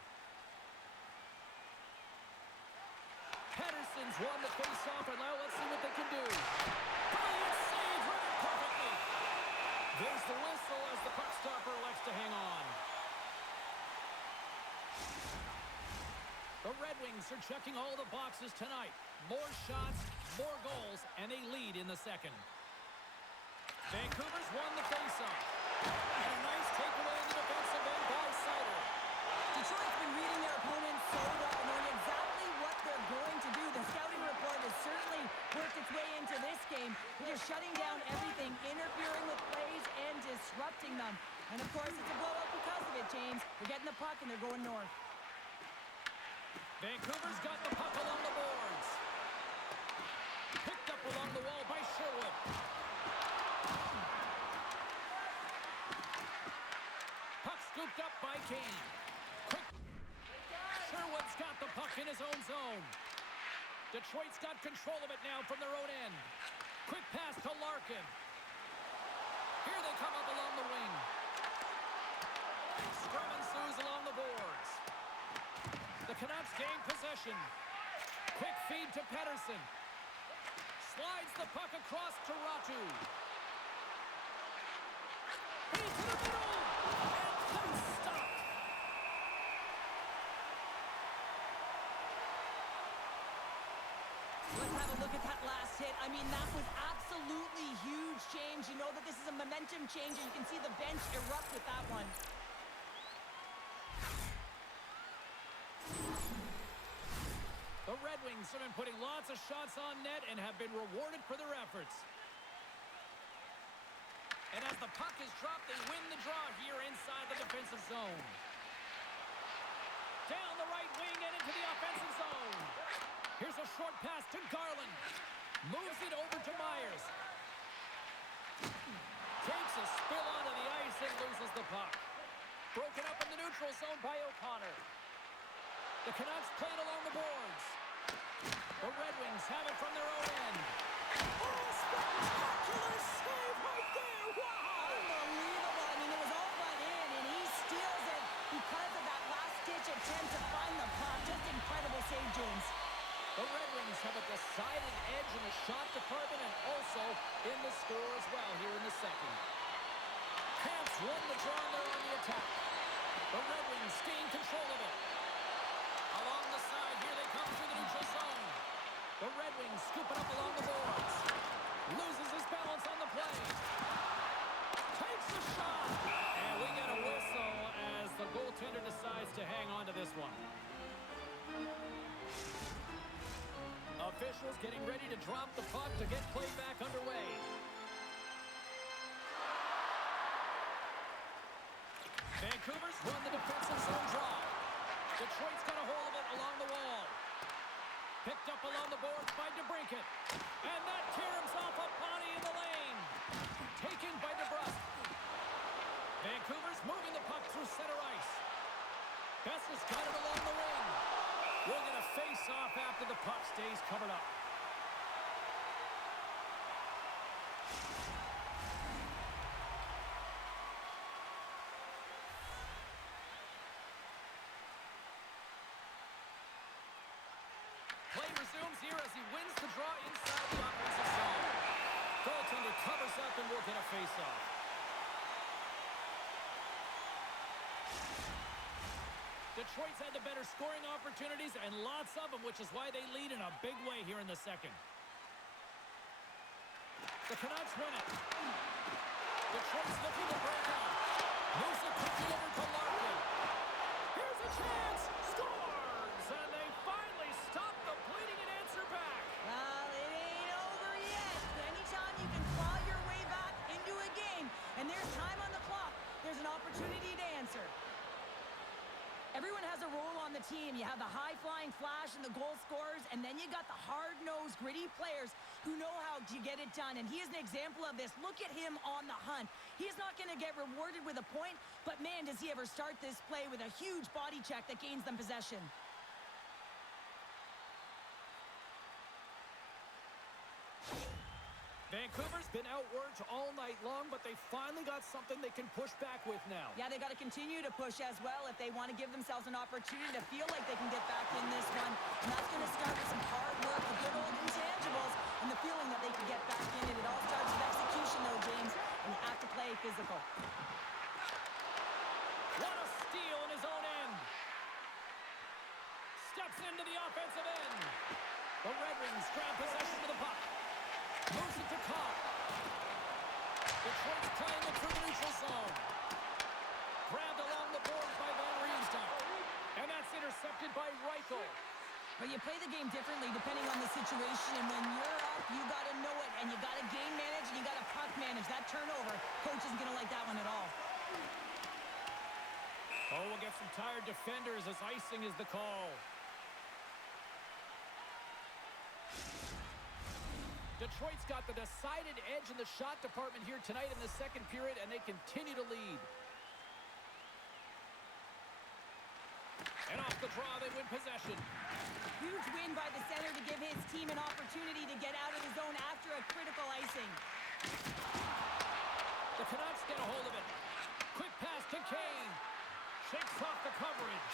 Pettersson's won the face-off, and now let's see what they can do. Brilliant save, read it perfectly. There's the whistle as the puck stopper elects to hang on. The Red Wings are checking all the boxes tonight. More shots, more goals, and they lead in the second. Vancouver's won the faceoff. And a nice takeaway in the defensive end by Seider. Detroit's been reading their opponents so well, knowing exactly what they're going to do. The scouting report has certainly worked its way into this game. They're just shutting down everything, interfering with plays, and disrupting them. And, of course, it's a blowout because of it, James. They're getting the puck, and they're going north. Vancouver's got the puck along the boards. Picked up along the wall by Sherwood. Puck scooped up by Kane. Quick. Sherwood's got the puck in his own zone. Detroit's got control of it now from their own end. Quick pass to Larkin. Here they come up along the wing. Scrum ensues along the boards. The Canucks gain possession. Quick feed to Pettersson. Slides the puck across to Ratu. Into the middle. And stopped. Let's have a look at that last hit. I mean, that was absolutely huge change. You know that this is a momentum change, and you can see the bench erupt with that one. The Red Wings have been putting lots of shots on net and have been rewarded for their efforts. And as the puck is dropped, they win the draw here inside the defensive zone. Down the right wing and into the offensive zone. Here's a short pass to Garland. Moves it over to Myers. Takes a spill onto the ice and loses the puck. Broken up in the neutral zone by O'Connor. The Canucks play it along the boards. The Red Wings have it from their own end. Oh, spectacular save right there. Wow. Unbelievable. I mean, it was all but in, and he steals it because of that last-ditch attempt to find the puck. Just incredible save, James. The Red Wings have a decided edge in the shot department and also in the score as well here in the second. Canucks won the draw there on the attack. The Red Wings gain control of it. Along the side, here they come through the neutral zone. The Red Wings scoop it up along the boards. Loses his balance on the play. Takes the shot. And we get a whistle as the goaltender decides to hang on to this one. Officials getting ready to drop the puck to get play back underway. Vancouver's run the defensive zone draw. Detroit's got a hold of it along the wall. Picked up along the boards by DeBrincat. And that caroms off a body in the lane. Taken by DeBrusque. Vancouver's moving the puck through center ice. Besser's got it along the wing. We'll get a face-off after the puck stays covered up. Play resumes here as he wins the draw inside the offensive zone. Goaltender covers up and we'll get a face-off. Detroit's had the better scoring opportunities and lots of them, which is why they lead in a big way here in the second. The Canucks win it. Detroit's looking to break out. Moves it quickly over to Larkin. Here's a chance. Scores! And they finally stop the bleeding and answer back. Well, it ain't over yet. Anytime you can claw your way back into a game, and there's time on the clock, there's an opportunity to answer. Everyone has a role on the team. You have the high-flying Flash and the goal scorers, and then you got the hard-nosed, gritty players who know how to get it done, and he is an example of this. Look at him on the hunt. He's not going to get rewarded with a point, but, man, does he ever start this play with a huge body check that gains them possession. Vancouver's been outworked all night long, but they finally got something they can push back with now. Yeah, they got to continue to push as well if they want to give themselves an opportunity to feel like they can get back in this one. And that's going to start with some hard work, the good old intangibles, and the feeling that they can get back in it. It all starts with execution, though, James, and you have to play physical. What a steal in his own end. Steps into the offensive end. The Red Wings grab possession of the puck. Moves it to Cobb. Detroit's playing it through the neutral zone. Grabbed along the boards by Van Riemsdyk. And that's intercepted by Reichel. But you play the game differently depending on the situation. And when you're up, you got to know it. And you got to game manage and you got to puck manage. That turnover, coach isn't going to like that one at all. Oh, we'll get some tired defenders as icing is the call. Detroit's got the decided edge in the shot department here tonight in the second period, and they continue to lead. And off the draw, they win possession. Huge win by the center to give his team an opportunity to get out of the zone after a critical icing. The Canucks get a hold of it. Quick pass to Kane. Shakes off the coverage.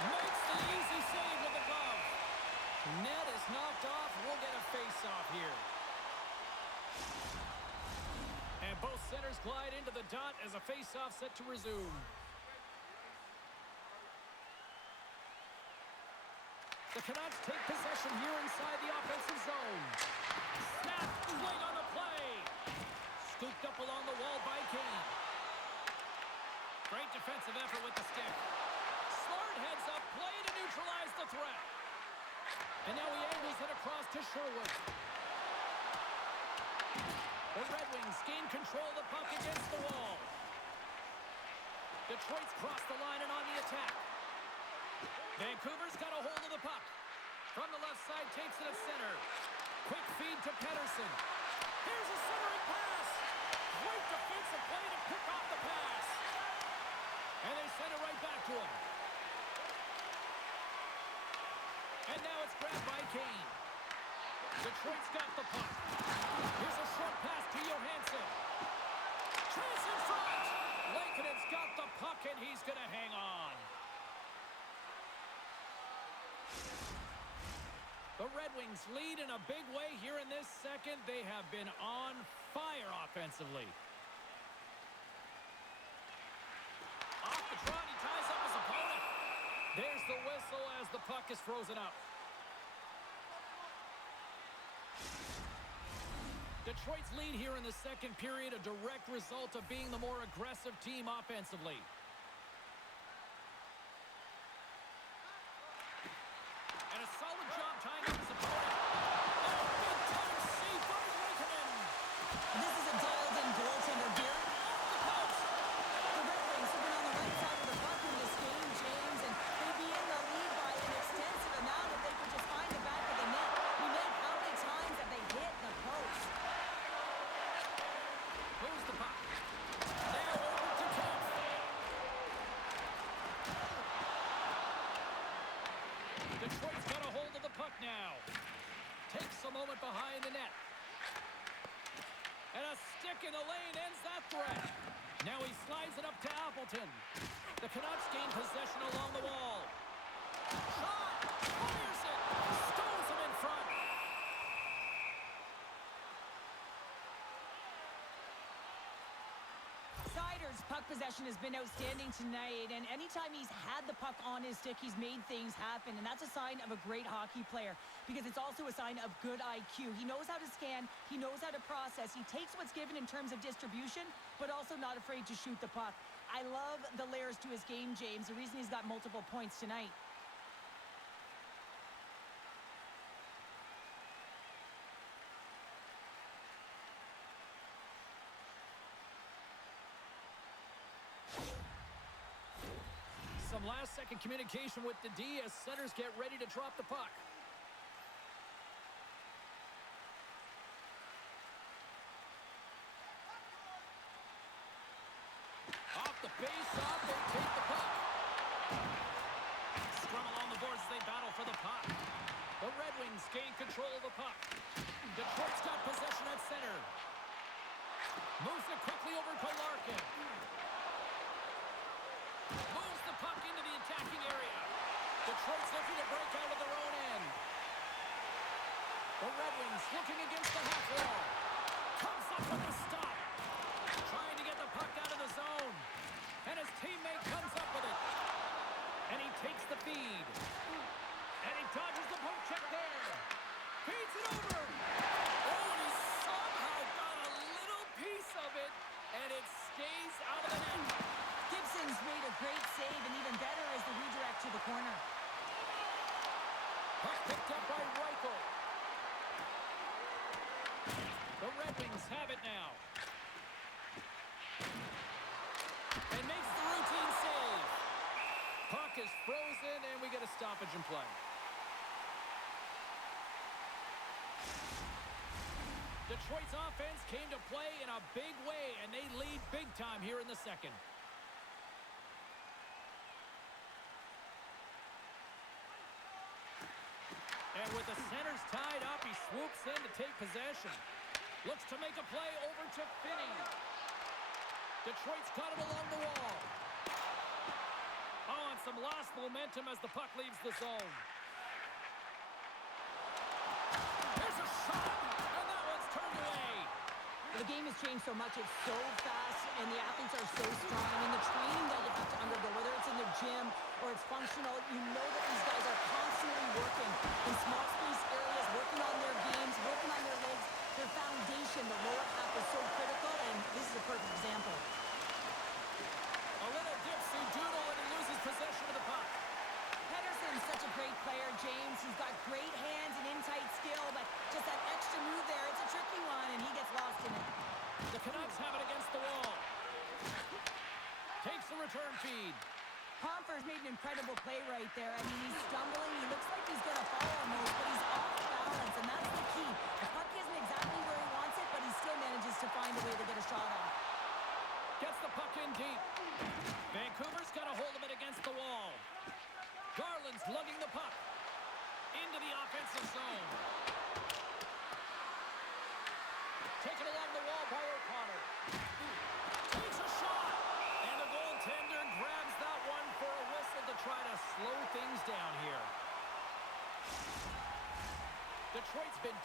Makes the easy save with the glove. Net is knocked off. We'll get a face-off here. And both centers glide into the dot as a face-off set to resume. The Canucks take possession here inside the offensive zone. Snap, swing on the play. Scooped up along the wall by Kane. Great defensive effort with the stick. Smart heads up, play to neutralize the threat. And now he angles it across to Sherwood. The Red Wings gain control of the puck against the wall. Detroit's crossed the line and on the attack. Vancouver's got a hold of the puck. From the left side, takes it at center. Quick feed to Pettersson. Here's a centering pass. Great defensive play to pick off the pass. And they send it right back to him. And now it's grabbed by Kane. Detroit's got the puck. Here's a short pass to Johansson. Chance in front. Lankkonen's got the puck, and he's going to hang on. The Red Wings lead in a big way here in this second. They have been on fire offensively. Off the trot, he ties up his opponent. There's the whistle as the puck is frozen up. Detroit's lead here in the second period, a direct result of being the more aggressive team offensively. And a solid job tying up his opponent. Oh, big-time save by Lankkonen. This is a dialed-in goaltender here. Off the post. The Red Wings have been on the right side of the puck in this game, James, and they'd be in the lead by an extensive amount if they could just find the back of the net. We meant how many times have they hit the post? Moves the puck. Now over to Kemp. Detroit's got a hold of the puck now. Takes a moment behind the net. And a stick in the lane ends that threat. Now he slides it up to Appleton. The Canucks gain possession along the wall. Shot! Fires it! Stones him in front. Sider's puck possession has been outstanding tonight, and anytime he's had the puck on his stick, he's made things happen, and that's a sign of a great hockey player because it's also a sign of good IQ. He knows how to scan, he knows how to process, he takes what's given in terms of distribution, but also not afraid to shoot the puck. I love the layers to his game, James, the reason he's got multiple points tonight. Some last-second communication with the D as centers get ready to drop the puck. Off the face-off, they take the puck. Scrum along the boards as they battle for the puck. The Red Wings gain control of the puck. Detroit's got possession at center. Moves it quickly over to Larkin. Moves the puck into the attacking area. Detroit's looking to break out of their own end. The Red Wings looking against the half wall. Comes up with a stop. Trying to get the puck out of the zone. And his teammate comes up with it. And he takes the feed. And he dodges the poke check there. Feeds it over. Oh, and he somehow got a little piece of it. And it stays out of the net. Gibson's made a great save, and even better is the redirect to the corner. Puck picked up by Reichel. The Red Wings have it now. And makes the routine save. Puck is frozen, and we get a stoppage in play. Detroit's offense came to play in a big way, and they lead big time here in the second. And with the centers tied up, he swoops in to take possession. Looks to make a play over to Finney. Detroit's got it along the wall. Oh, and some lost momentum as the puck leaves the zone. There's a shot, and that one's turned away. The game has changed so much. It's so fast, and the athletes are so strong. I mean, the training that you have to undergo, whether it's in the gym or it's functional, you know that these guys are constantly working in small space areas, working on their games, working on their legs. Their foundation, the lower half, is so critical, and this is a perfect example. A little dipsy doodle, and he loses possession of the puck. Pedersen's such a great player, James. He's got great hands and in-tight skill, but just that extra move there, it's a tricky one, and he gets lost in it. The Canucks have it against the wall. Takes the return feed. Pomper's made an incredible play right there. I mean, he's stumbling. He looks like he's going to fall almost, but he's off balance, and that's the key. The puck isn't exactly where he wants it, but he still manages to find a way to get a shot off. Gets the puck in deep. Vancouver's got a hold of it against the wall. Garland's lugging the puck into the offensive zone.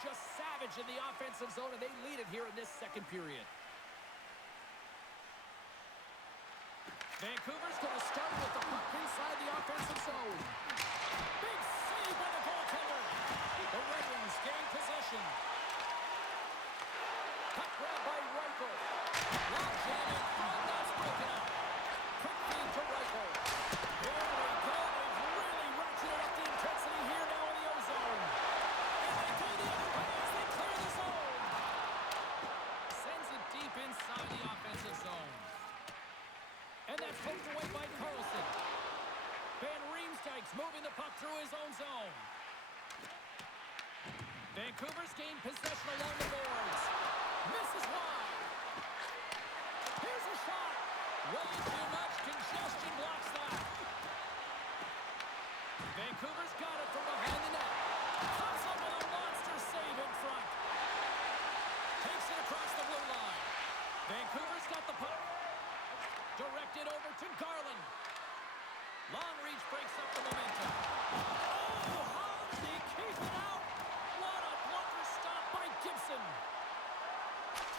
just savage in the offensive zone, and they lead it here in this second period. Vancouver's going to start with the puck inside the offensive zone. Big save by the goaltender. The Red Wings gain possession. Puck grab by Reichel. Long jam in front, that's broken up. Quick feed to Reichel. Here we go. They've really ratcheted up the intensity here now in the O-zone. And they go the other way as they clear the zone. Sends it deep inside the offensive zone. And that's poked away by Carlson. Van Riemsdyk's moving the puck through his own zone. Vancouver's gained possession along the boards. Misses wide. Here's a shot. Way too much congestion blocks that. Vancouver's got it from behind the net. Comes up with a monster save in front. Takes it across the blue line. Vancouver's got the puck. Directed over to Garland. Long reach breaks up the momentum. Oh, how did he keep it out? What a blocker stop by Gibson.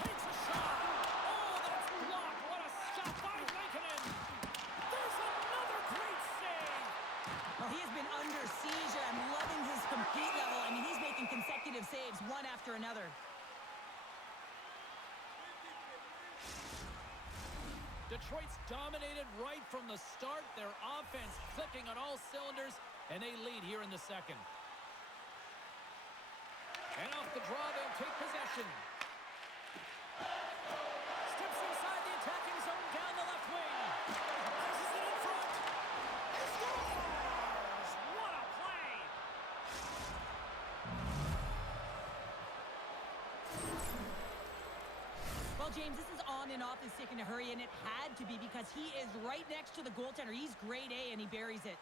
Takes a shot. Oh, that's blocked. What a stop by Lankinen. There's another great save. Well, he has been under siege, and I'm loving his compete level. I mean, he's making consecutive saves one after another. Detroit's dominated right from the start. Their offense clicking on all cylinders, and they lead here in the second. And off the draw, they'll take possession. Steps inside the attacking zone, down the left wing. Places it in front. He scores! What a play! Well, James, this is on and off his stick in a hurry, and it had to be because he is right next to the goaltender. He's grade A, and he buries it.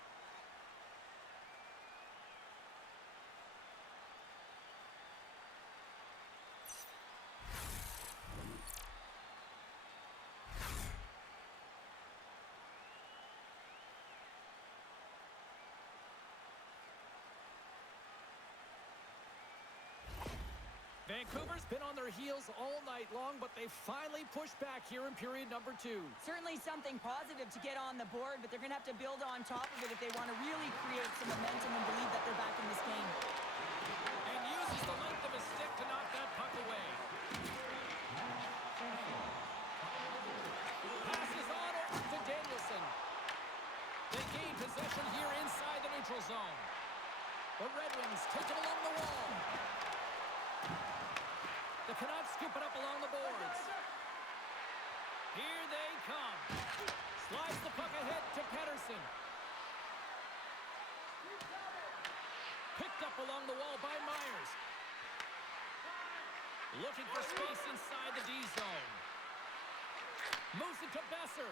Vancouver's been on their heels all night long, but they finally pushed back here in period number 2. Certainly something positive to get on the board, but they're going to have to build on top of it if they want to really create some momentum and believe that they're back in this game. And uses the length of his stick to knock that puck away. Passes on over to Danielson. They gain possession here inside the neutral zone. The Red Wings take it along the wall. The Canucks scoop it up along the boards. Here they come. Slides the puck ahead to Pettersson. Picked up along the wall by Myers. Looking for space inside the D zone. Moves it to Besser.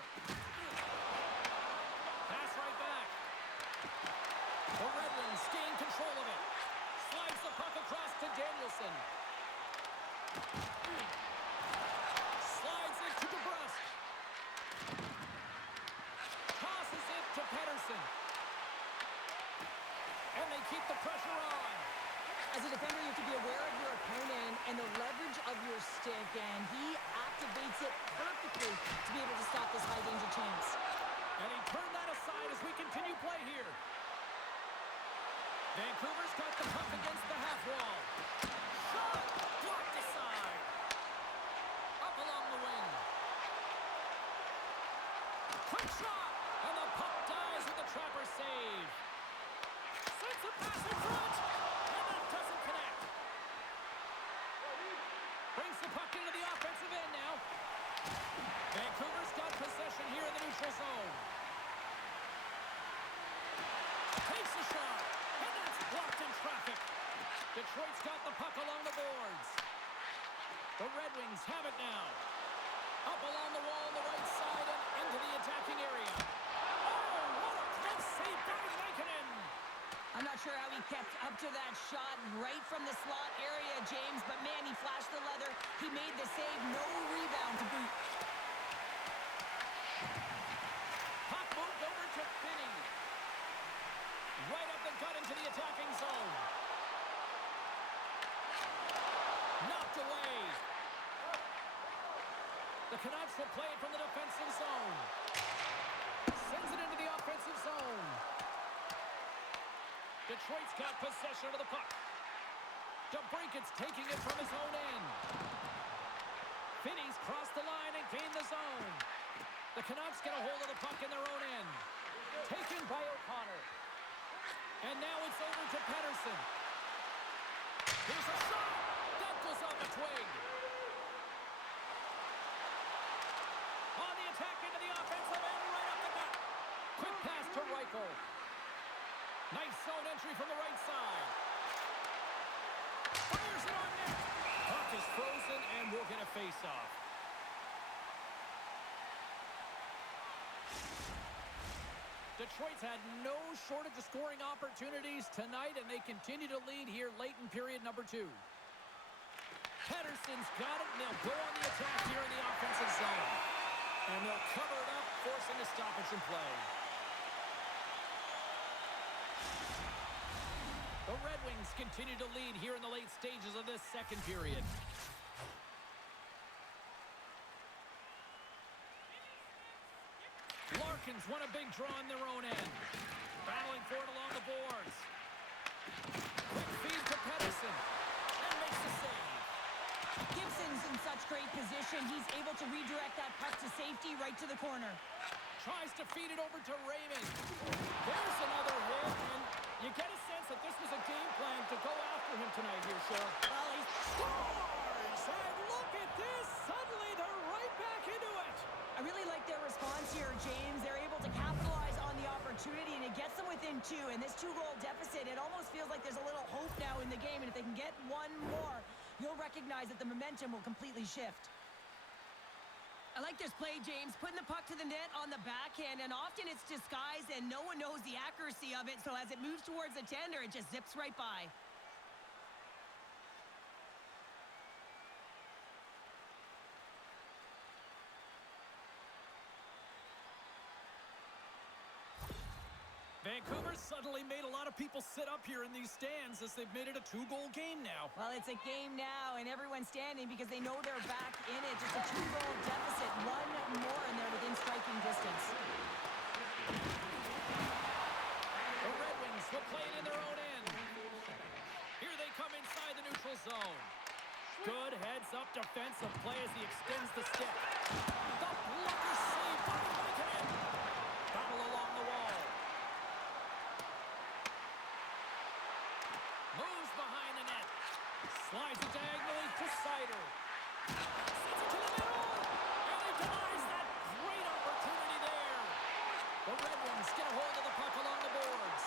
Pass right back. The Red Wings gain control of it. Slides the puck across to Danielson. Slides it to DeBrusque. Tosses it to Pettersson. And they keep the pressure on. As a defender, you have to be aware of your opponent and the leverage of your stick, and he activates it perfectly to be able to stop this high-danger chance. And he turned that aside as we continue play here. Vancouver's got the puck against the half wall. Shot! Blocked aside. Up along the wing. Quick shot! And the puck dies with the trapper save. Sends a pass in front! And that doesn't connect. Brings the puck into the offensive end now. Vancouver's got possession here in the neutral zone. Takes the shot. And that's blocked in traffic. Detroit's got the puck along the boards. The Red Wings have it now. Up along the wall on the right side and into the attacking area. Oh, what a close save by Lankinen. I'm not sure how he kept up to that shot right from the slot area, James, but man, he flashed the leather. He made the save, no rebound to boot. Puck moved over to Finney. Right up the gut into the attacking zone. Knocked away. The Canucks will play it from the defensive zone. Sends it into the offensive zone. Detroit's got possession of the puck. DeBrinket's taking it from his own end. Finney's crossed the line and gained the zone. The Canucks get a hold of the puck in their own end. Taken by O'Connor. And now it's over to Pettersson. Here's a shot. That goes off a twig. On the attack into the offensive end, right up the gut. Quick pass to Reichel. Nice zone entry from the right side. Fires it on net. Puck is frozen and we'll get a face-off. Detroit's had no shortage of scoring opportunities tonight, and they continue to lead here late in period number 2. Pettersson's got it, and they'll go on the attack here in the offensive zone. And they'll cover it up, forcing a stoppage in play. The Red Wings continue to lead here in the late stages of this second period. Larkins won a big draw in their own end. Battling for it along the boards. Quick feed to Pettersson. And makes the save. Gibson's in such great position. He's able to redirect that puck to safety right to the corner. Tries to feed it over to Raymond. There's another hit, and you get a sense that this was a game plan to go after him tonight here, Cheryl. Well, he Scores! And look at this! Suddenly they're right back into it! I really like their response here, James. They're able to capitalize on the opportunity, and it gets them within 2. And this 2-goal deficit, it almost feels like there's a little hope now in the game. And if they can get one more, you'll recognize that the momentum will completely shift. I like this play, James. Putting the puck to the net on the backhand, and often it's disguised, and no one knows the accuracy of it. So as it moves towards the tender, it just zips right by. Vancouver suddenly made a lot of people sit up here in these stands as they've made it a 2-goal game now. Well, it's a game now, and everyone's standing because they know they're back in it. Just a 2-goal deficit. One more, and they're within striking distance. The Red Wings will play it in their own end. Here they come inside the neutral zone. Good heads-up defensive play as he extends the stick. The blocker save by Vancouver. Battle along the wall. Moves behind the net. Slides it diagonally to Seider. Sends it to the middle. And he denies that great opportunity there. The Red Wings get a hold of the puck along the boards.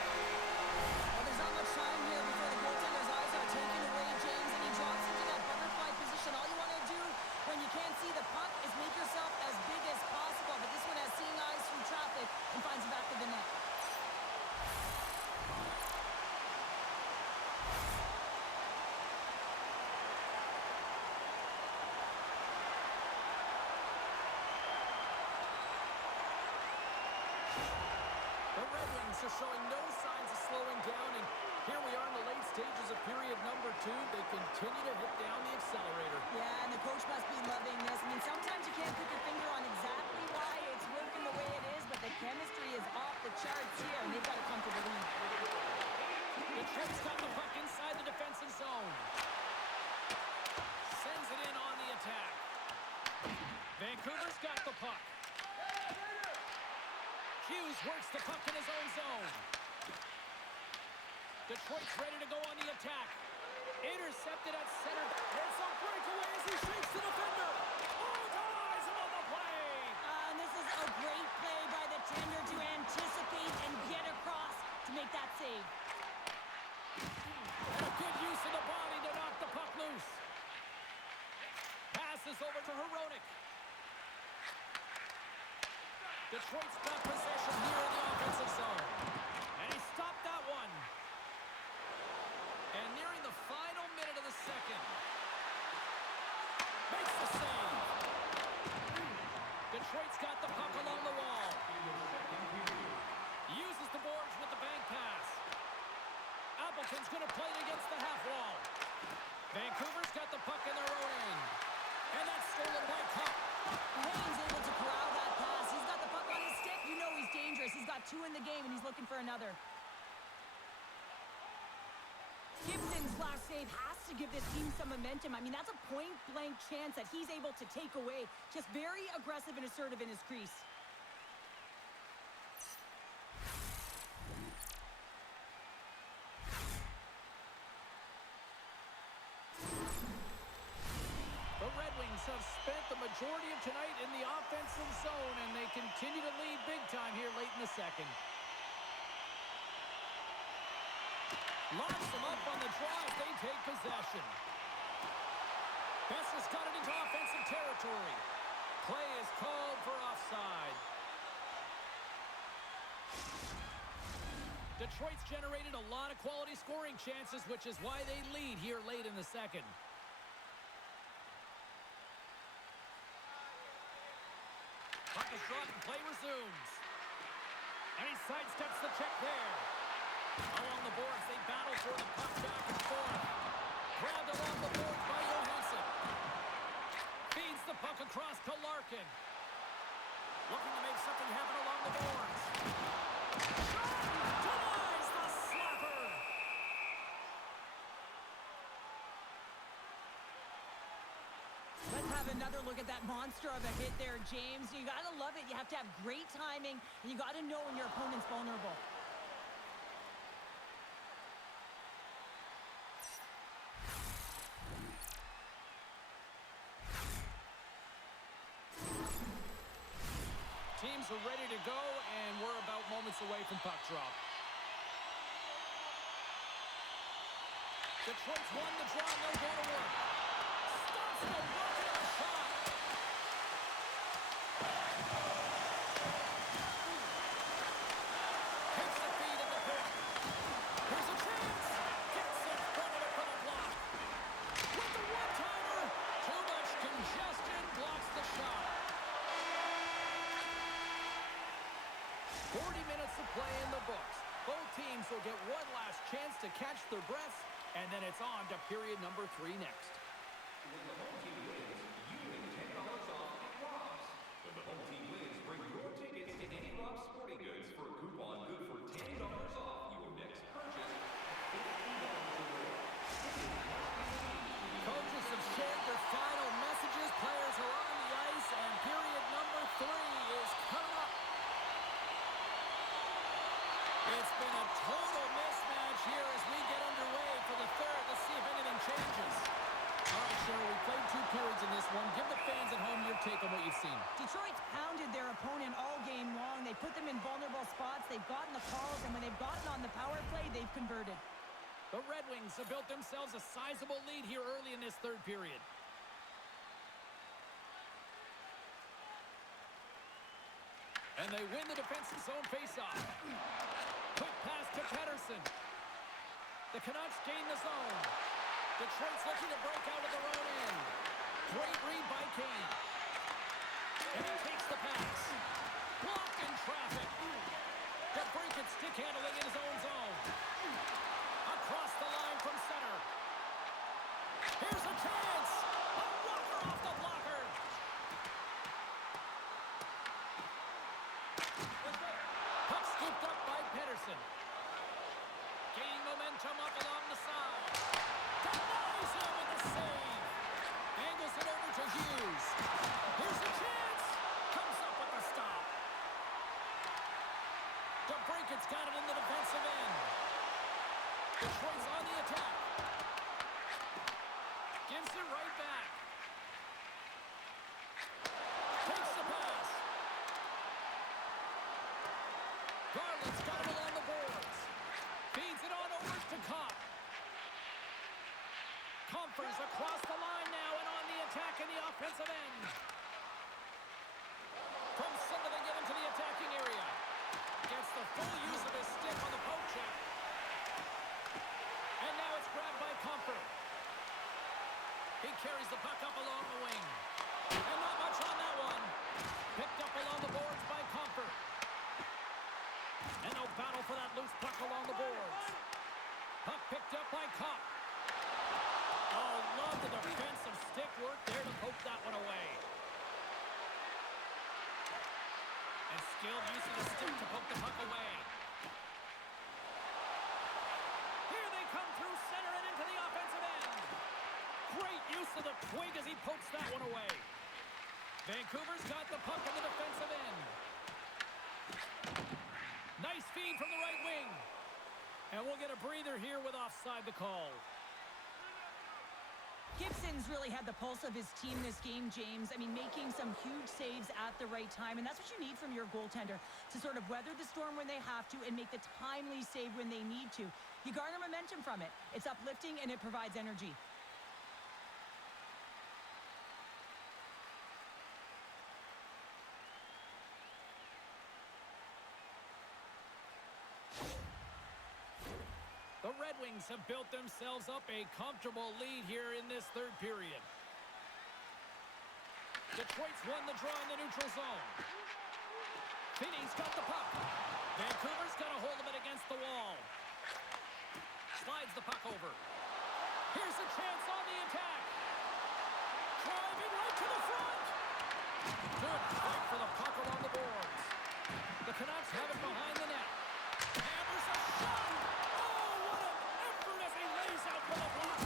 Well, there's not much time here before the goaltender's eyes are taken away, James, and he drops into that butterfly position. All you want to do when you can't see the puck is make yourself as big as possible, but this one has seeing eyes through traffic and finds the back of the net. The Red Wings are showing no signs of slowing down, and here we are in the late stages of period number 2. They continue to hit down the accelerator. Yeah, and the coach must be loving this. I mean, sometimes you can't put your finger on exactly why it's working the way it is, but the chemistry is off the charts here, and they've got a comfortable lead. Detroit's got the puck inside the defensive zone. Sends it in on the attack. Vancouver's got the puck. Hughes works the puck in his own zone. Detroit's ready to go on the attack. Intercepted at center. It's a breakaway as he shakes the defender. Oh, ties him on the play. And this is a great play by the tender to anticipate and get across to make that save. And a good use of the body to knock the puck loose. Passes over to Hronek. Detroit's got possession here in the offensive zone. And he stopped that one. And nearing the final minute of the second. Makes the save. Detroit's got the puck along the wall. going to play it against the half wall. Vancouver's got the puck in their own end. And that's stolen by Cup. Haynes able to corral that pass. He's got the puck on his stick. You know he's dangerous. He's got 2 in the game, and he's looking for another. Gibson's last save has to give this team some momentum. I mean, that's a point-blank chance that he's able to take away. Just very aggressive and assertive in his crease. The Red Wings have spent the majority of tonight in the offensive zone, and they continue to lead big time here late in the second. Launch them up on the draw as they take possession. Besser's got it into offensive territory. Play is called for offside. Detroit's generated a lot of quality scoring chances, which is why they lead here late in the second. Puck is shot and play resumes. And he sidesteps the check there. Along the boards, they battle for the puck back and forth. Grabbed along the boards by Johansson. Feeds the puck across to Larkin. Looking to make something happen along the boards. Denies the slapper. Let's have another look at that monster of a hit there, James. You got to love it. You have to have great timing, and you got to know when your opponent's vulnerable. Teams are ready to go, and we're about moments away from puck drop. Detroit's won the draw, and they'll go to work. Stops the work of the shot. Takes the feed at the point. Here's a chance. Gets in front of it for the block. With the one-timer, too much congestion, blocks the shot. 40 minutes of play in the books. Both teams will get one last chance to catch their breaths, and then it's on to period number 3 next. When the home team wins, you win $10 off at Rob's. When the home team wins, bring your tickets to any Rob's Sporting Goods for a coupon good for $10 off your next purchase. Coaches have shared their final messages. Players are on the ice, and period number 3 is coming up. It's been a total mismatch here as we get underway for the third. Let's see if anything changes. All right, Cheryl, we played 2 periods in this one. Give the fans at home your take on what you've seen. Detroit's pounded their opponent all game long. They put them in vulnerable spots. They've gotten the calls, and when they've gotten on the power play, they've converted. The Red Wings have built themselves a sizable lead here early in this third period. And they win the defensive zone faceoff. Quick pass to Pettersson. The Canucks gain the zone. Detroit's looking to break out of their own end. Great read by Kane. And he takes the pass. Blocked in traffic. DeBrincat stick handling in his own zone. Across the line from center. Here's a chance. A rocker off the blocker. Puck scooped up by Pettersson. Gaining momentum up along the side. Denies him with the save. Angles it over to Hughes. Here's a chance. Comes up with the stop. DeBrincat's got it in the defensive end. Detroit's on the attack. Gives it right back. Takes the pass. Garland's got it along the boards. Feeds it on over to Kopp. Comfers across the line now and on the attack in the offensive end. From center they get into the attacking area. Gets the full use of his stick on the poke check. Swing as he pokes that one away. Vancouver's got the puck in the defensive end. Nice feed from the right wing. And we'll get a breather here with offside the call. Gibson's really had the pulse of his team this game, James. I mean, making some huge saves at the right time, and that's what you need from your goaltender, to sort of weather the storm when they have to and make the timely save when they need to. You garner momentum from it. It's uplifting, and it provides energy. The Red Wings have built themselves up a comfortable lead here in this third period. Detroit's won the draw in the neutral zone. Finney's got the puck. Vancouver's got a hold of it against the wall. Slides the puck over. Here's a chance on the attack. Driving right to the front. Good fight for the puck along the boards. The Canucks have it behind the net. Hammers a shot. For the block.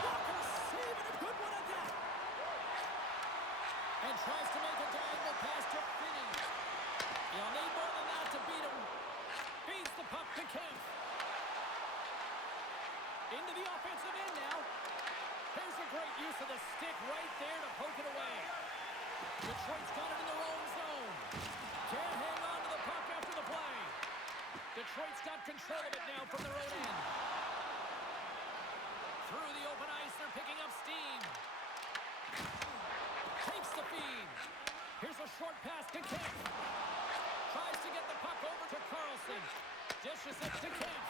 Walker saving a good one at that. And tries to make a diagonal pass to Finney. You'll need more than that to beat him. Feeds the puck to Kemp. Into the offensive end now. Here's a great use of the stick right there to poke it away. Detroit's got it in their own zone. Can't hang on to the puck after the play. Detroit's got control of it now from their own end. Through the open ice, they're picking up steam. Takes the feed. Here's a short pass to Kemp. Tries to get the puck over to Carlson. Dishes it to Kemp.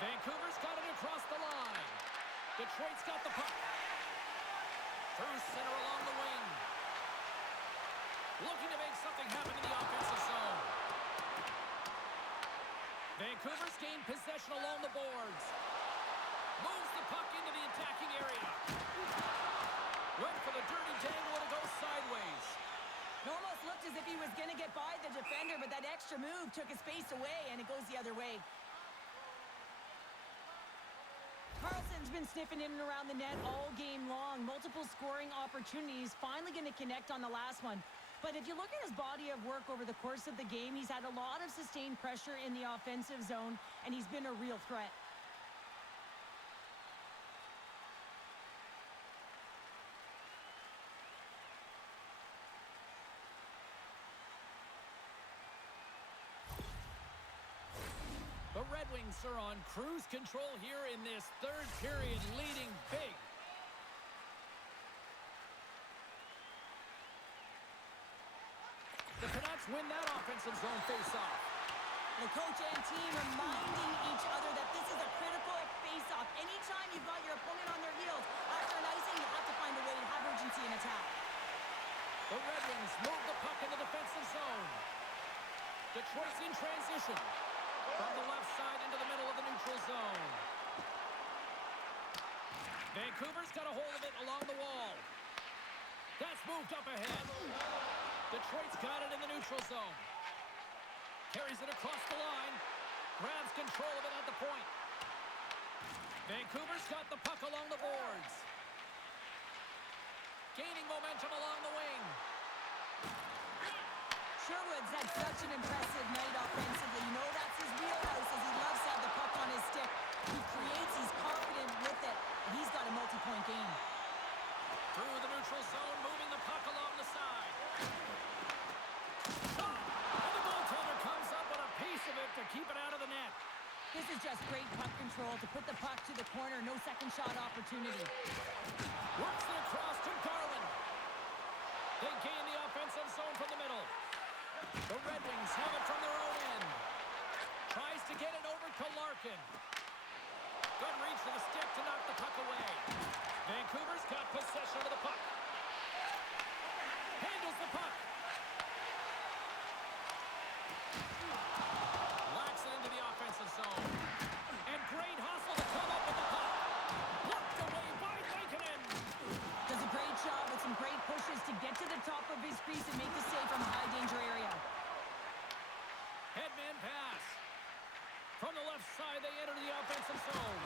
Vancouver's got it across the line. Detroit's got the puck. Through center along the wing. Looking to make something happen in the offensive zone. Vancouver's gained possession along the boards. Moves the puck into the attacking area. Went for the dirty dangle and it goes sideways. It almost looked as if he was going to get by the defender, but that extra move took his space away, and it goes the other way. Carlson's been sniffing in and around the net all game long. Multiple scoring opportunities. Finally going to connect on the last one. But if you look at his body of work over the course of the game, he's had a lot of sustained pressure in the offensive zone, and he's been a real threat. The Red Wings are on cruise control here in this third period, leading big. The Canucks win that offensive zone face-off. The coach and team reminding each other that this is a critical face-off. Anytime you've got your opponent on their heels, after an icing, you have to find a way to have urgency in attack. The Red Wings move the puck in the defensive zone. Detroit's in transition. From the left side into the middle of the neutral zone. Vancouver's got a hold of it along the wall. That's moved up ahead. Detroit's got it in the neutral zone. Carries it across the line. Grabs control of it at the point. Vancouver's got the puck along the boards. Gaining momentum along the wing. Sherwood's had such an impressive night offensively. You know that's his wheelhouse, as he loves to have the puck on his stick. He creates, he's confident with it, and he's got a multi-point game. Through the neutral zone, moving the puck along the side. Shot! And the goaltender comes up with a piece of it to keep it out of the net. This is just great puck control to put the puck to the corner. No second shot opportunity. Works it across to Garland. They gain the offensive zone from the middle. The Red Wings have it from their own end. Tries to get it over to Larkin. Good reach to the stick to knock the puck away. Vancouver's got possession of the puck. Handles the puck. Locks it into the offensive zone. And great hustle to come up with the puck. Blocked away by Lankinen. Does a great job with some great pushes to get to the top of his crease and make the save from a high-danger area. Headman pass. From the left side, they enter the offensive zone.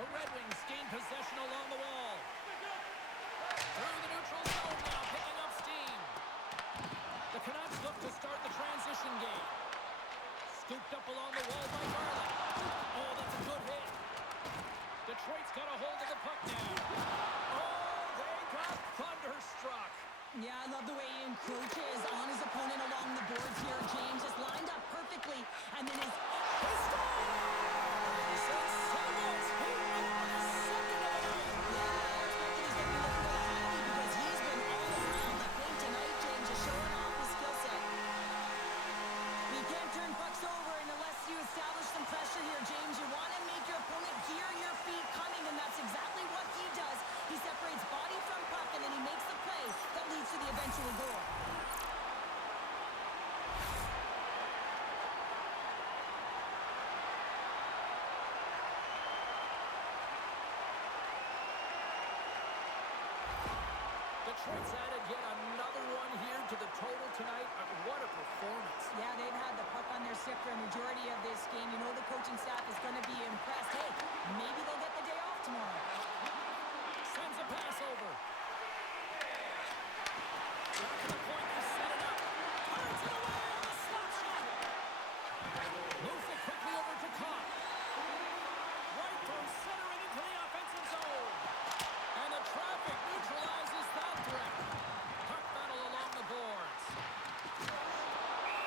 The Red Wings gain possession along the wall. Through the neutral zone now, picking up steam. The Canucks look to start the transition game. Scooped up along the wall by Garland. Oh, that's a good hit. Detroit's got a hold of the puck now. Oh, they got thunderstruck. Yeah, I love the way he encroaches on his opponent along the boards here. James is lined up perfectly, and then his... He scores! And Samuels hit over the second of the night. Yeah, I expected he's going to be looking for the handy because he's been all around the paint tonight, James, just showing off his skill set. You can't turn pucks over unless you establish some pressure here, James. You want to make your opponent hear your feet coming, and that's exactly what he does. He separates body from puck, and then he makes the play that leads to the eventual goal. Detroit's added yet another one here to the total tonight. What a performance. Yeah, they've had the puck on their stick for a majority of this game. You know the coaching staff is going to be impressed. Hey, maybe they'll get the day off tomorrow. Sends a pass over. Back to the point, they set it up. Turns it away on the slap shot. Moves it quickly over to Cobb. Right through center and into the offensive zone. And the traffic neutralizes that threat. Puck battle along the boards.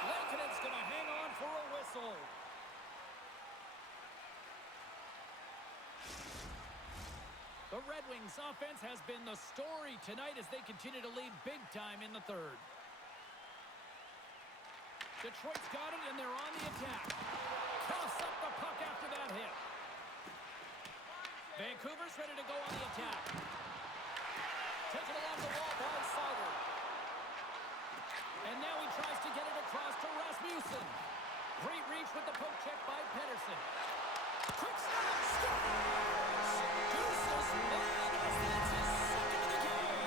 Lankinen going to hang on for a whistle. The Red Wings offense has been the story tonight as they continue to lead big time in the third. Detroit's got it, and they're on the attack. Coughs up the puck after that hit. Vancouver's ready to go on the attack. Taken along the wall by Sider. And now he tries to get it across to Rasmussen. Great reach with the poke check by Pedersen. Quick snap, scores! Deuces Magnus, that's his second of the game.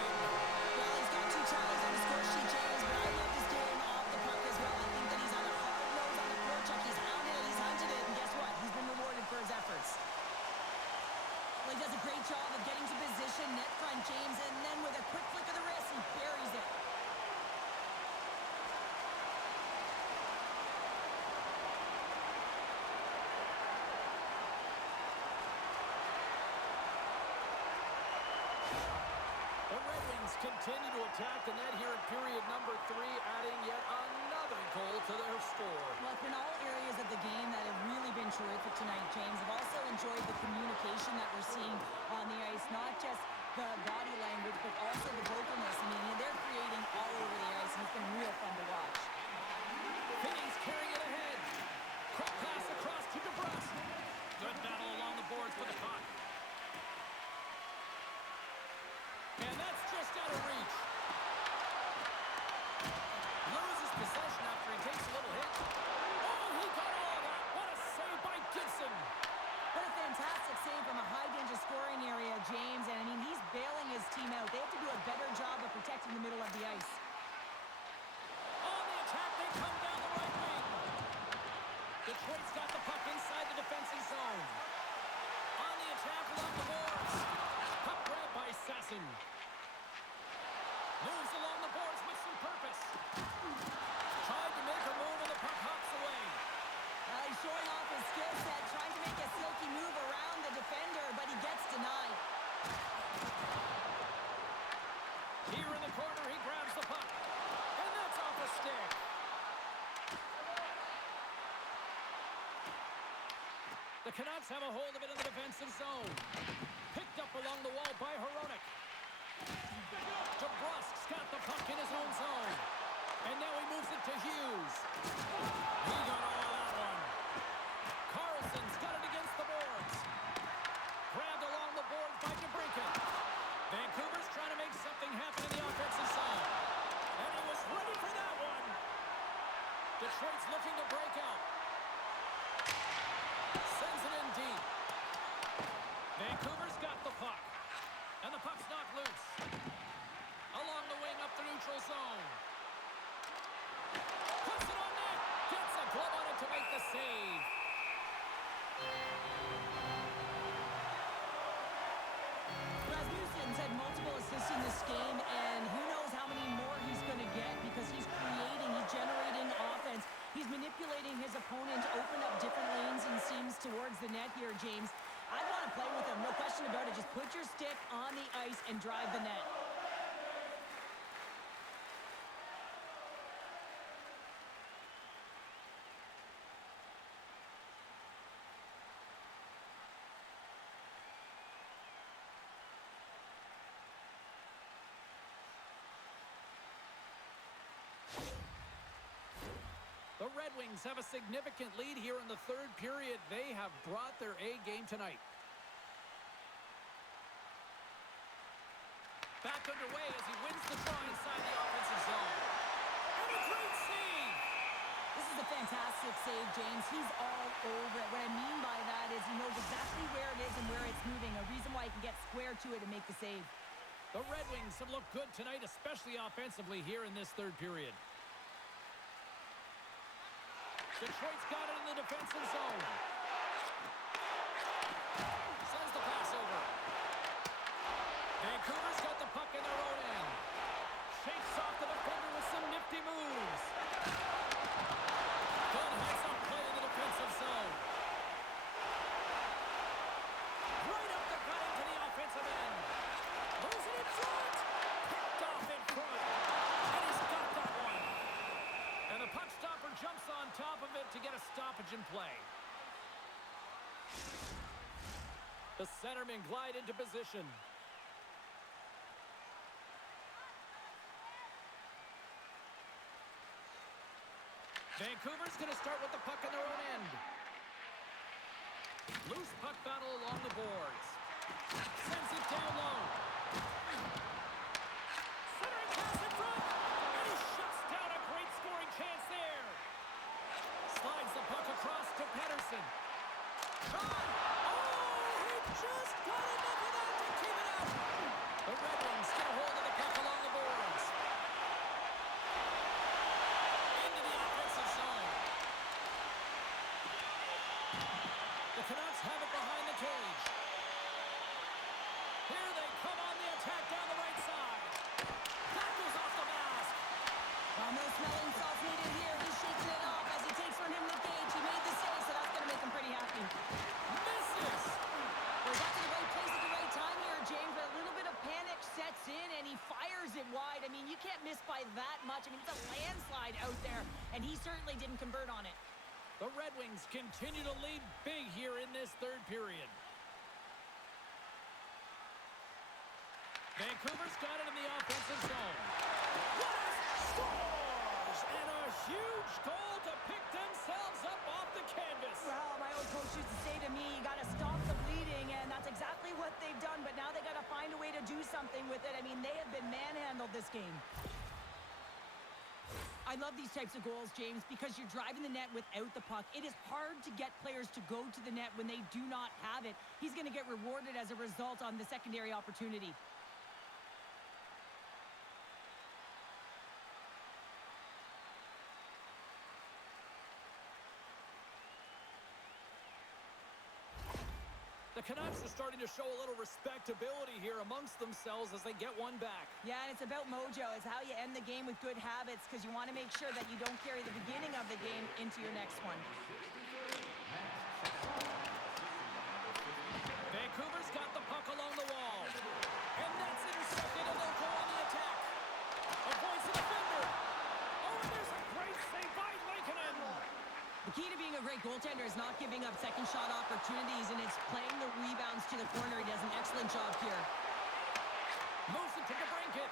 Well, he's got 2 tries on the score sheet, James, but I love his game off the puck as well. I think that he's on a hard nose on the forecheck. He's hounded it, he's hunted it, and guess what? He's been rewarded for his efforts. Well, he does a great job of getting to position, net front, James, and then with a quick flick of the wrist, he buries it. The Red Wings continue to attack the net here in period number 3, adding yet another goal to their score. Well, it's been all areas of the game that have really been terrific tonight, James. I've also enjoyed the communication that we're seeing on the ice, not just the body language, but also the vocalness. I mean, they're creating all over the ice, and it's been real fun to watch. Finney's carrying it ahead. Quick pass across to DeBrusque. Good battle along the boards for the puck. And that's just out of reach. Loses possession after he takes a little hit. Oh, he got all of that. What a save by Gibson. What a fantastic save from a high-danger scoring area, James. And, I mean, he's bailing his team out. They have to do a better job of protecting the middle of the ice. On the attack, they come down the right wing. Detroit's got the puck inside the defensive zone. On the attack along the boards. Puck grab by Sasson. Moves along the boards with some purpose. Tried to make a move and the puck hops away. He's showing off his skill set, trying to make a silky move around the defender, but he gets denied. Here in the corner, he grabs the puck. And that's off a stick. The Canucks have a hold of it in the defensive zone. Picked up along the wall by Hronek. DeBrusque's got the puck in his own zone. And now he moves it to Hughes. He got all of that one. Carlson's got it against the boards. Grabbed along the boards by DeBrincat. Vancouver's trying to make something happen in the offensive side. And he was ready for that one. Detroit's looking to break out. Sends it in deep. Vancouver's got the puck. And the puck's knocked loose. Along the wing up the neutral zone. Puts it on net. Gets a glove on it to make the save. letting his opponent open up different lanes and seams towards the net here, James. I want to play with him, no question about it. Just put your stick on the ice and drive the net. The Red Wings have a significant lead here in the third period. They have brought their A game tonight. Back underway as he wins the draw inside the offensive zone. And a great save! This is a fantastic save, James. He's all over it. What I mean by that is he knows exactly where it is and where it's moving. A reason why he can get square to it and make the save. The Red Wings have looked good tonight, especially offensively here in this third period. Detroit's got it in the defensive zone. Sends the pass over. Vancouver's got the puck in their own end. Shakes off the defender with some nifty moves. Good heads-up play in the defensive zone. Right up the gut into the offensive end. Losing it front. Picked off in front. And he's got that one. And the puck stopper jumps on top of it to get a stoppage in play. The centermen glide into position. Vancouver's going to start with the puck in their own end. Loose puck battle along the boards. Sends it down low. Centering pass in front. And he shuts down a great scoring chance there. Slides the puck across to Pettersson. Oh, he just got enough of that to keep it out. The Red Wings get a hold of the puck along the boards. Into the offensive zone. The Canucks have it behind the cage. Here they come on the attack down the right side. That goes off the mask. Well, no smelling salts needed here. He's shaking it off as he takes from him the cage. He made the save, so that's going to make him pretty happy. Misses. Well, he got to the right place at the right time here, James, but a little bit of panic sets in, and he fires it wide. I mean, you can't miss by that much. I mean, it's a landslide out there, and he certainly didn't convert on it. The Red Wings continue to lead big here in this third period. Vancouver's got it in the offensive zone. What scores! And a huge goal to pick themselves up off the canvas. Well, my old coach used to say to me, you got to stop the bleeding, and that's exactly what they've done, but now they got to find a way to do something with it. I mean, they have been manhandled this game. I love these types of goals, James, because you're driving the net without the puck. It is hard to get players to go to the net when they do not have it. He's going to get rewarded as a result on the secondary opportunity. The Canucks are starting to show a little respectability here amongst themselves as they get one back. Yeah, and it's about mojo. It's how you end the game with good habits because you want to make sure that you don't carry the beginning of the game into your next one. Vancouver's got the puck along the wall. And that's intercepted, and they'll go on the attack. Avoids the defender. Oh, and there's a great save by Lankinen. The key to being a great goaltender is not giving up second shot opportunities, and it's playing the rebounds to the corner. He does an excellent job here. Moves it to DeBrincat.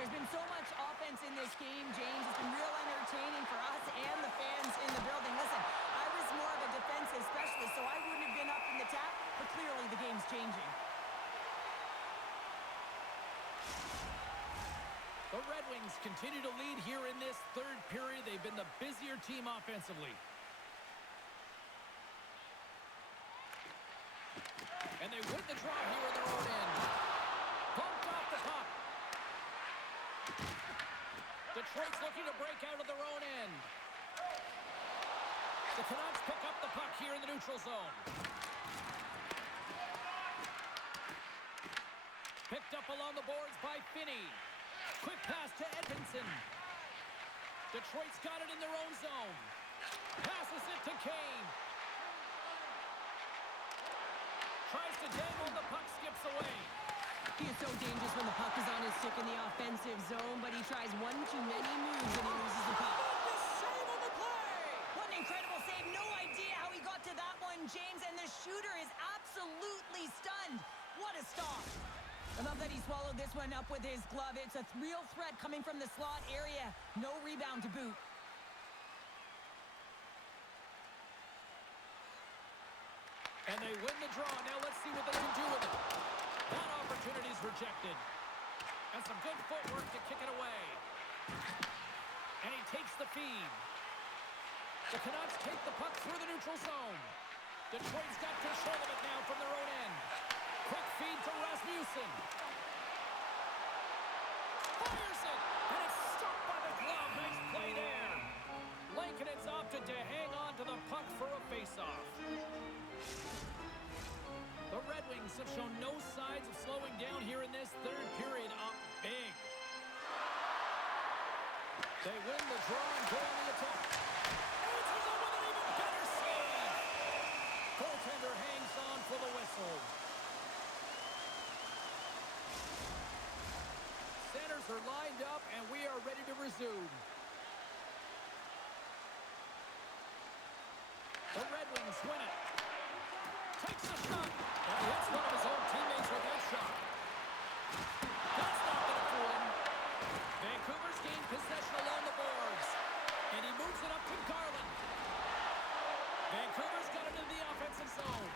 There's been so much offense in this game, James. It's been real entertaining for us and the fans in the building. Listen, I was more of a defensive specialist, so I wouldn't have been up in the tap, but clearly the game's changing. The Red Wings continue to lead here in this third period. They've been the busier team offensively. And they win the draw here in their own end. Bumped off the puck. Detroit's looking to break out of their own end. The Canucks pick up the puck here in the neutral zone. Picked up along the boards by Finney. Quick pass to Edmondson. Detroit's got it in their own zone. Passes it to Kane. Tries to dangle, the puck skips away. He is so dangerous when the puck is on his stick in the offensive zone, but he tries one too many moves and he loses the puck. Save on the play! What an incredible save. No idea how he got to that one, James, and the shooter is absolutely stunned. What a stop. I love that he swallowed this one up with his glove. It's a real threat coming from the slot area. No rebound to boot. And they win the draw. Now let's see what they can do with it. That opportunity is rejected. And some good footwork to kick it away. And he takes the feed. The Canucks take the puck through the neutral zone. Detroit's got control of it now from their own end. Quick feed to Rasmussen. Fires it. And it's stopped by the glove. Nice play there. Lankinen opted to hang on to the puck for a faceoff. The Red Wings have shown no signs of slowing down here in this third period, up big. They win the draw and go on the attack. Answers up with an even better save. Goaltender hangs on for the whistle. Centers are lined up and we are ready to resume. The Red Wings win it. Takes a shot. And he hits one of his own teammates with that shot. That's not going to fool him. Vancouver's gained possession along the boards. And he moves it up to Garland. Vancouver's got it in the offensive zone.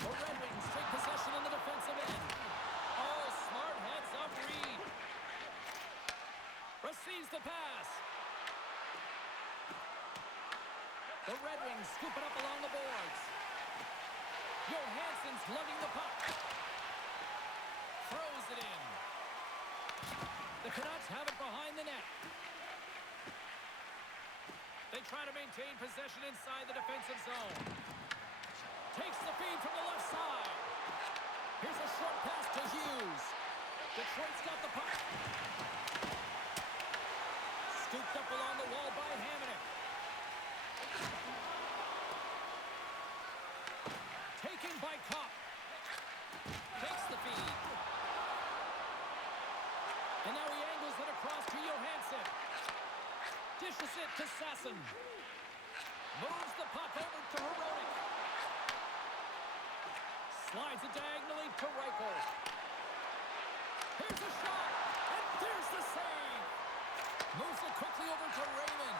The Red Wings take possession in the defensive end. Oh, smart heads up Reed. Receives the pass. The Red Wings scoop it up along the boards. Johansson's lugging the puck. Throws it in. The Canucks have it behind the net. They try to maintain possession inside the defensive zone. Takes the feed from the left side. Here's a short pass to Hughes. Detroit's got the puck. Scooped up along the wall by Hamonic. Taken by Kopp. Takes the feed. And now he angles it across to Johansson. Dishes it to Sasson. Moves the puck over to Heronic. Slides it diagonally to Reichel. Here's a shot. And there's the save. Moves it quickly over to Raymond.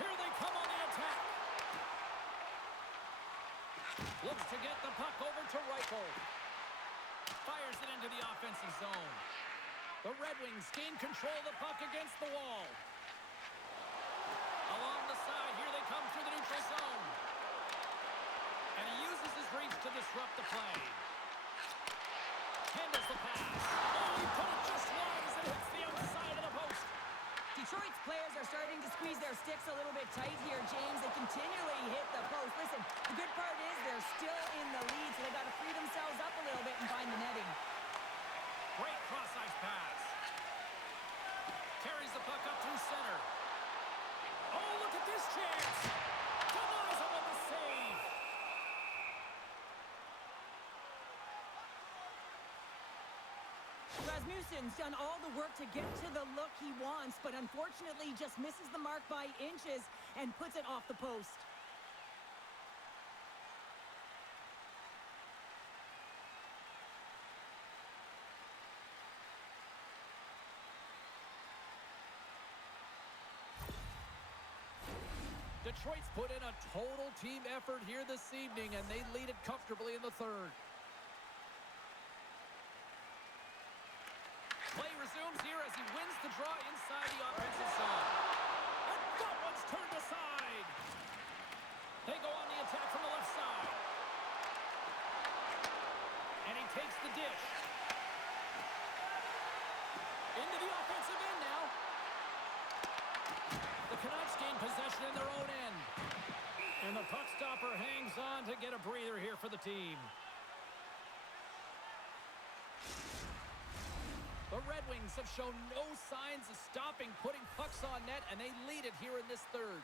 Here they come on the attack. Looks to get the puck over to Reichel. Fires it into the offensive zone. The Red Wings gain control of the puck against the wall. Along the side, here they come through the neutral zone. And he uses his reach to disrupt the play. Handles the pass. Oh, he put it just wide as it hits the outside of the post. Detroit's players are starting to squeeze their sticks a little bit tight here, James. They continually hit the post. Listen, the good part is they're still in the lead, so they got to free themselves up a little bit and find the netting. Great cross-ice pass. Carries the puck up through center. Oh, look at this chance. Denies him with the save. Rasmussen's done all the work to get to the look he wants, but unfortunately just misses the mark by inches and puts it off the post. Detroit's put in a total team effort here this evening, and they lead it comfortably in the third. Play resumes here as he wins the draw inside the offensive zone. And that one's turned aside. They go on the attack from the left side. And he takes the dish. Into the offensive end now. The Canucks gain possession in their own end. And the puck stopper hangs on to get a breather here for the team. The Red Wings have shown no signs of stopping putting pucks on net, and they lead it here in this third.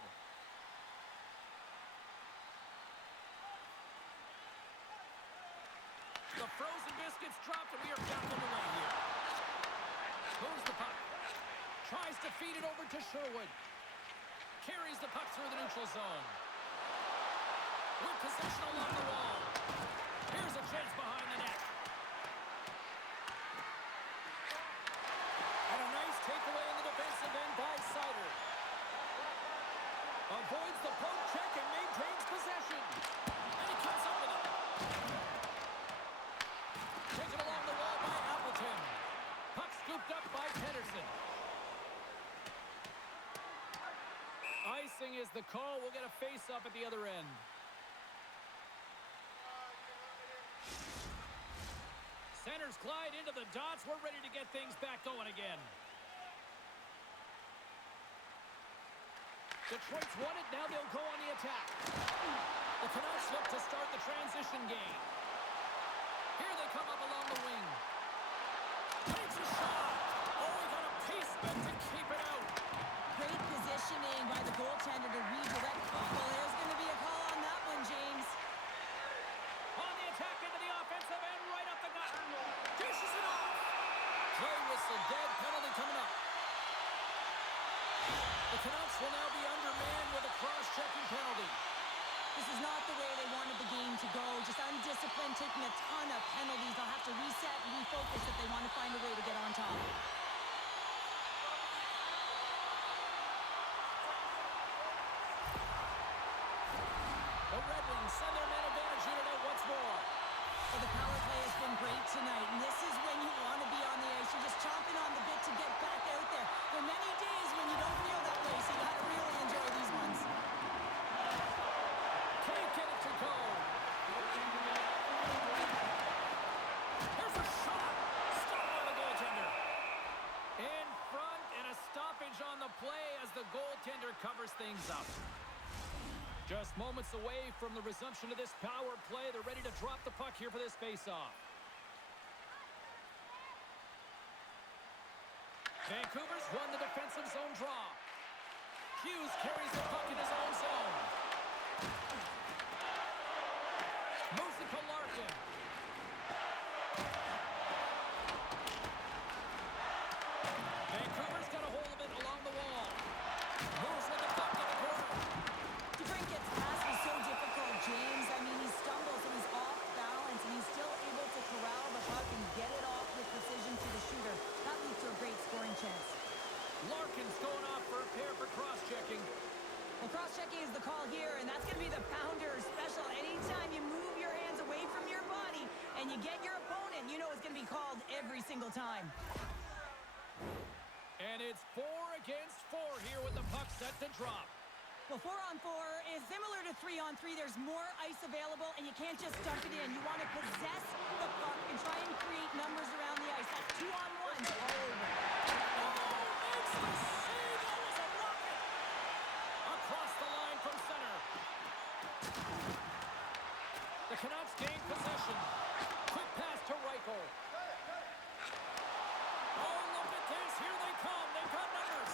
The frozen biscuits dropped, and we are back underway here. Moves the puck. Tries to feed it over to Sherwood. Carries the puck through the neutral zone. With possession along the wall. Here's a chance behind the net. And a nice takeaway in the defensive end by Sider. Avoids the poke check and maintains possession. And he comes up with it. Taken along the wall by Appleton. Puck scooped up by Pedersen. Icing is the call. We'll get a face-up at the other end. Centers glide into the dots. We're ready to get things back going again. Detroit's won it. Now they'll go on the attack. The Canucks look to start the transition game. Here they come up along the wing. Takes a shot. Oh, he got a piece of it to keep it out. Great positioning by the goaltender to redirect. Well, there's going to be a call on that one, James. On the attack into the offensive end, right up the gut. Dishes it off. Play whistle dead. Penalty coming up. The Canucks will now be undermanned with a cross-checking penalty. This is not the way they wanted the game to go. Just undisciplined, taking a ton of penalties. They'll have to reset and refocus if they want to find a way to get on top. The Red Wings send their man advantage unit out once more. Well, the power play has been great tonight, and this is when you want to be on the ice. You're just chomping on the bit to get back out there. There are many days when you don't feel that way, so you got to really enjoy these ones. Can't get it to go. Here's a shot. Stop by the goaltender. In front, and a stoppage on the play as the goaltender covers things up. Just moments away from the resumption of this power play. They're ready to drop the puck here for this face-off. Vancouver's won the defensive zone draw. Hughes carries the puck in his own zone. Moves it to Larkin. Vancouver's got a hold of it along the wall. Moves with the puck to the corner. DeBrincat's pass was so difficult, James. I mean, he stumbles and he's off balance, and he's still able to corral the puck and get it off with precision to the shooter. That leads to a great scoring chance. Larkin's going off for a pair for cross-checking. Well, cross-checking is the call here, and that's going to be the pounder special. Anytime you move your hands away from your body and you get your opponent, you know it's going to be called every single time. And it's 4 against 4 here with the puck set to drop. Well, 4-on-4 is similar to 3-on-3. There's more ice available, and you can't just dump it in. You want to possess the puck and try and create numbers around the ice. That's 2-on-1. Makes the save. That was a rocket. Across the line from center. The Canucks gain possession. Quick pass to Reichel. Oh, look at this. Here they come. They've got numbers.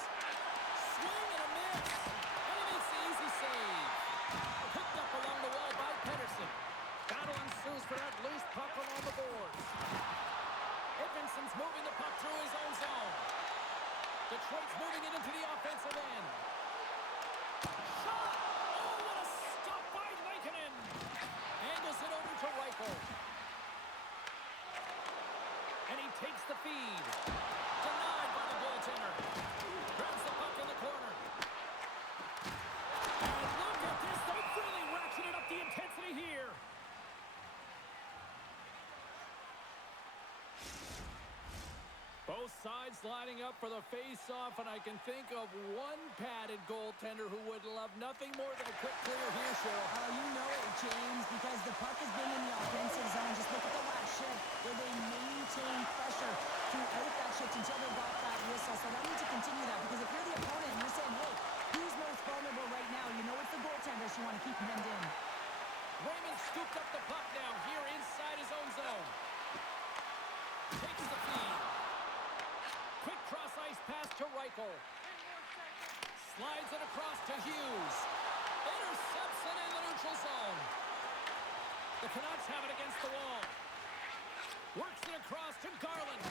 Swing and a miss. And he makes the easy save. Picked up along the wall by Pedersen. Battle ensues for that loose puck along the boards. Edmondson's moving the puck through his own zone. Detroit's moving it into the offensive end. Shot! Oh, what a stop by Lankinen! Angles it over to Reichel. And he takes the feed. Denied by the goaltender. Grabs the puck in the corner. And look at this. They've really ratcheted up the intensity here. Both sides lining up for the face-off, and I can think of one padded goaltender who would love nothing more than a quick clear here, Cheryl. Oh, you know it, James, because the puck has been in the offensive zone. Just look at the last shift where they maintain pressure throughout that shift until they got that whistle. So they need to continue that, because if you're the opponent and you're saying, hey, who's most vulnerable right now? You know it's the goaltender, so you want to keep him hemmed in. Raymond scooped up the puck now here inside his own zone. Takes the feed. Slides it across to Hughes. Intercepts it in the neutral zone. The Canucks have it against the wall. Works it across to Garland.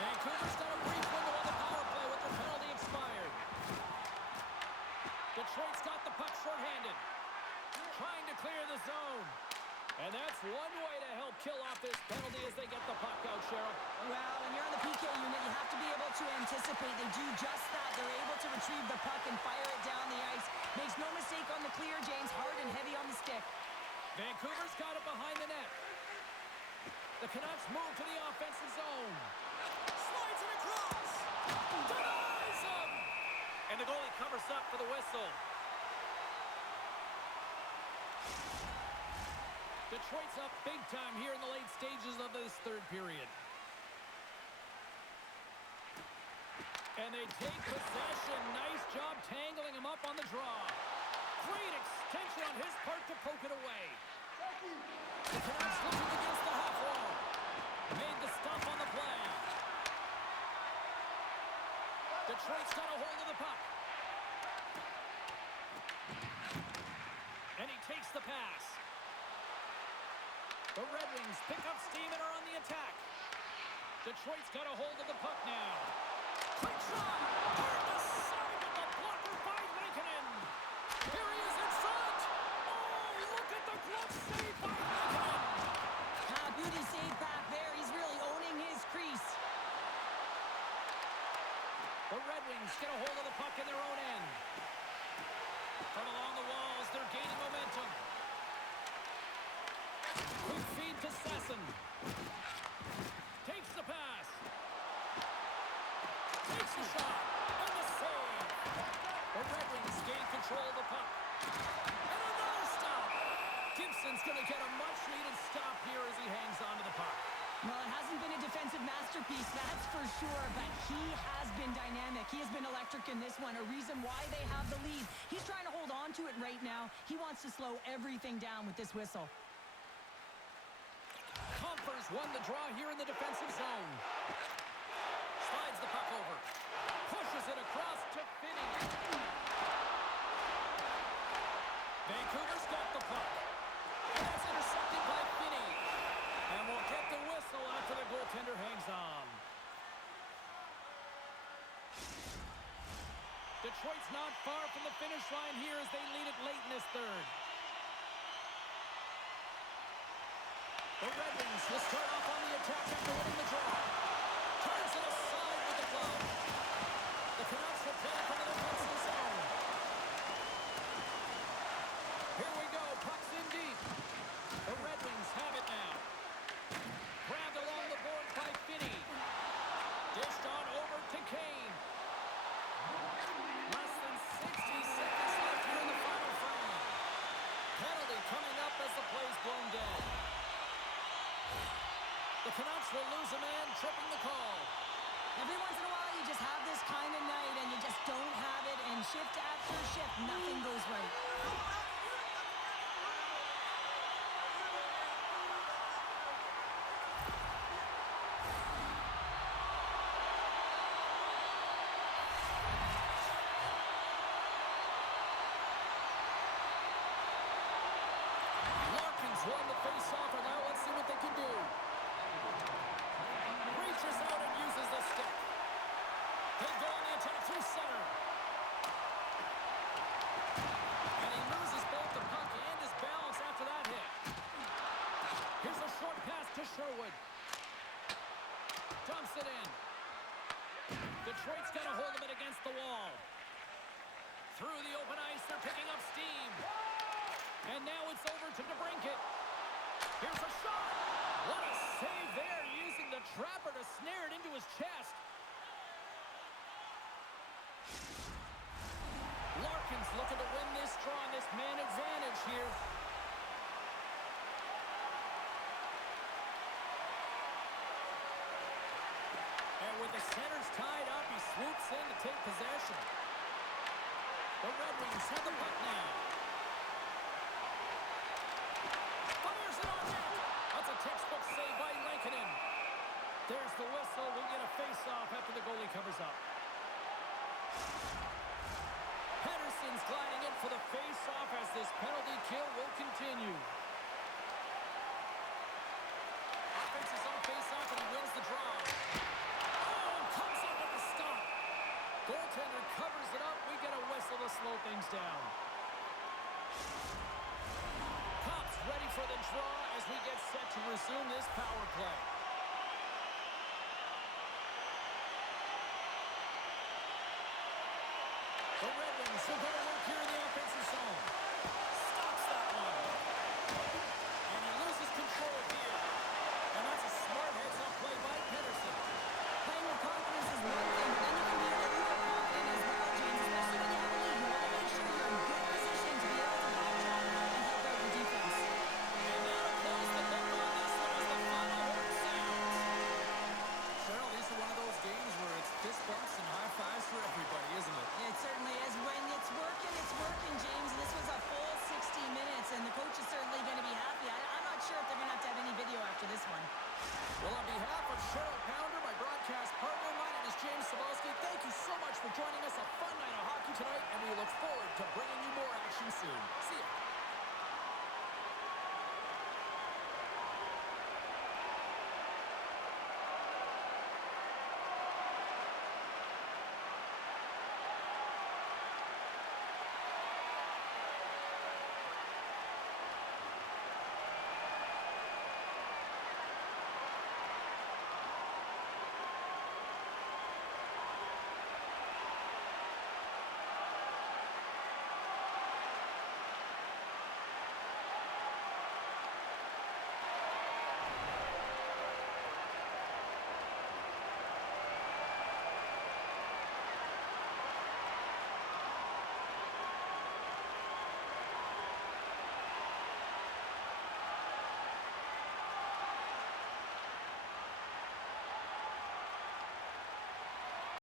Vancouver's got a brief window on the power play with the penalty expired. Detroit's got the puck shorthanded. Trying to clear the zone. And that's one way to help kill off this penalty as they get the puck out, Cheryl. Well, when you're on the PK unit, you have to be able to anticipate. They do just that. They're able to retrieve the puck and fire it down the ice. Makes no mistake on the clear, James. Hard and heavy on the stick. Vancouver's got it behind the net. The Canucks move to the offensive zone. Slides it across. Denies him. And the goalie covers up for the whistle. Detroit's up big time here in the late stages of this third period. And they take possession. Nice job tangling him up on the draw. Great extension on his part to poke it away. The Canucks looking against the half wall. Made the stop on the play. Detroit's got a hold of the puck. And he takes the pass. The Red Wings pick up steam and are on the attack. Detroit's got a hold of the puck now. Quick shot! Toward the side of the blocker by Lankinen. Here he is in front! Oh, look at the glove save by Lankinen! Beauty save back there. He's really owning his crease. The Red Wings get a hold of the puck in their own end. From along the walls, they're gaining momentum. Quick feed to Sasson. Takes the pass. Takes the shot. And the save. The Red Wings gain control of the puck. And another stop. Gibson's going to get a much-needed stop here as he hangs on to the puck. Well, it hasn't been a defensive masterpiece, that's for sure, but he has been dynamic. He has been electric in this one, a reason why they have the lead. He's trying to hold on to it right now. He wants to slow everything down with this whistle. Compher's won the draw here in the defensive zone. Slides the puck over. Pushes it across to Finney. Vancouver's got the puck. And that's intercepted by Finney. And we'll get the whistle after the goaltender hangs on. Detroit's not far from the finish line here as they lead it late in this third. The Red Wings will start off on the attack after winning the draw. Turns it aside with the glove. The Canucks will play from the defensive zone. Here we go. Puck's in deep. The Red Wings have it now. Grabbed along the boards by Finney. Dished on over to Kane. Less than 60 seconds left here in the final frame. Penalty coming up as the play's blown dead. The Canucks will lose a man, tripping the call. Every once in a while, you just have this kind of night, and you just don't have it, and shift after shift, nothing goes right. Larkin's won the face-off, and now let's see what they can do. Reaches out and uses the stick. He'll go on the attack through center. And he loses both the puck and his balance after that hit. Here's a short pass to Sherwood. Dumps it in. Detroit's got a hold of it against the wall. Through the open ice, they're picking up steam. And now it's over to DeBrincat. Here's a shot. What a save there, using the trapper to snare it into his chest. Larkin's looking to win this draw on this man advantage here. And with the centers tied up, he swoops in to take possession. The Red Wings have the puck now. Fires it on net. That's a textbook save by Lankinen. There's the whistle. We'll get a face-off after the goalie covers up. for the face-off as this penalty kill will continue. Offense is on face-off, and he wins the draw. Oh, comes up with a stop. Goaltender covers it up. We get a whistle to slow things down. Cops ready for the draw as we get set to resume this power play. The Red Wings will go to work here in the offensive zone. Stops that one. And he loses control here. And that's a smart heads-up play by Pedersen. Playing with confidence is one thing, but then you can be overconfident as well, James, especially when you have a lead. You want to make sure you're in good position to be able to backtrack and help out your defense. And now to close the book on this one as the final horn sounds. Cheryl, these are one of those games where it's fist bumps and high fives for everybody, isn't it? It certainly is. When it's working, James. This was a full 60 minutes, and the coach is certainly going to be happy. I'm not sure if they're going to have any video after this one. Well, on behalf of Cheryl Pounder, my broadcast partner, my name is James Cebulski. Thank you so much for joining us. A fun night of hockey tonight, and we look forward to bringing you more action soon. See ya.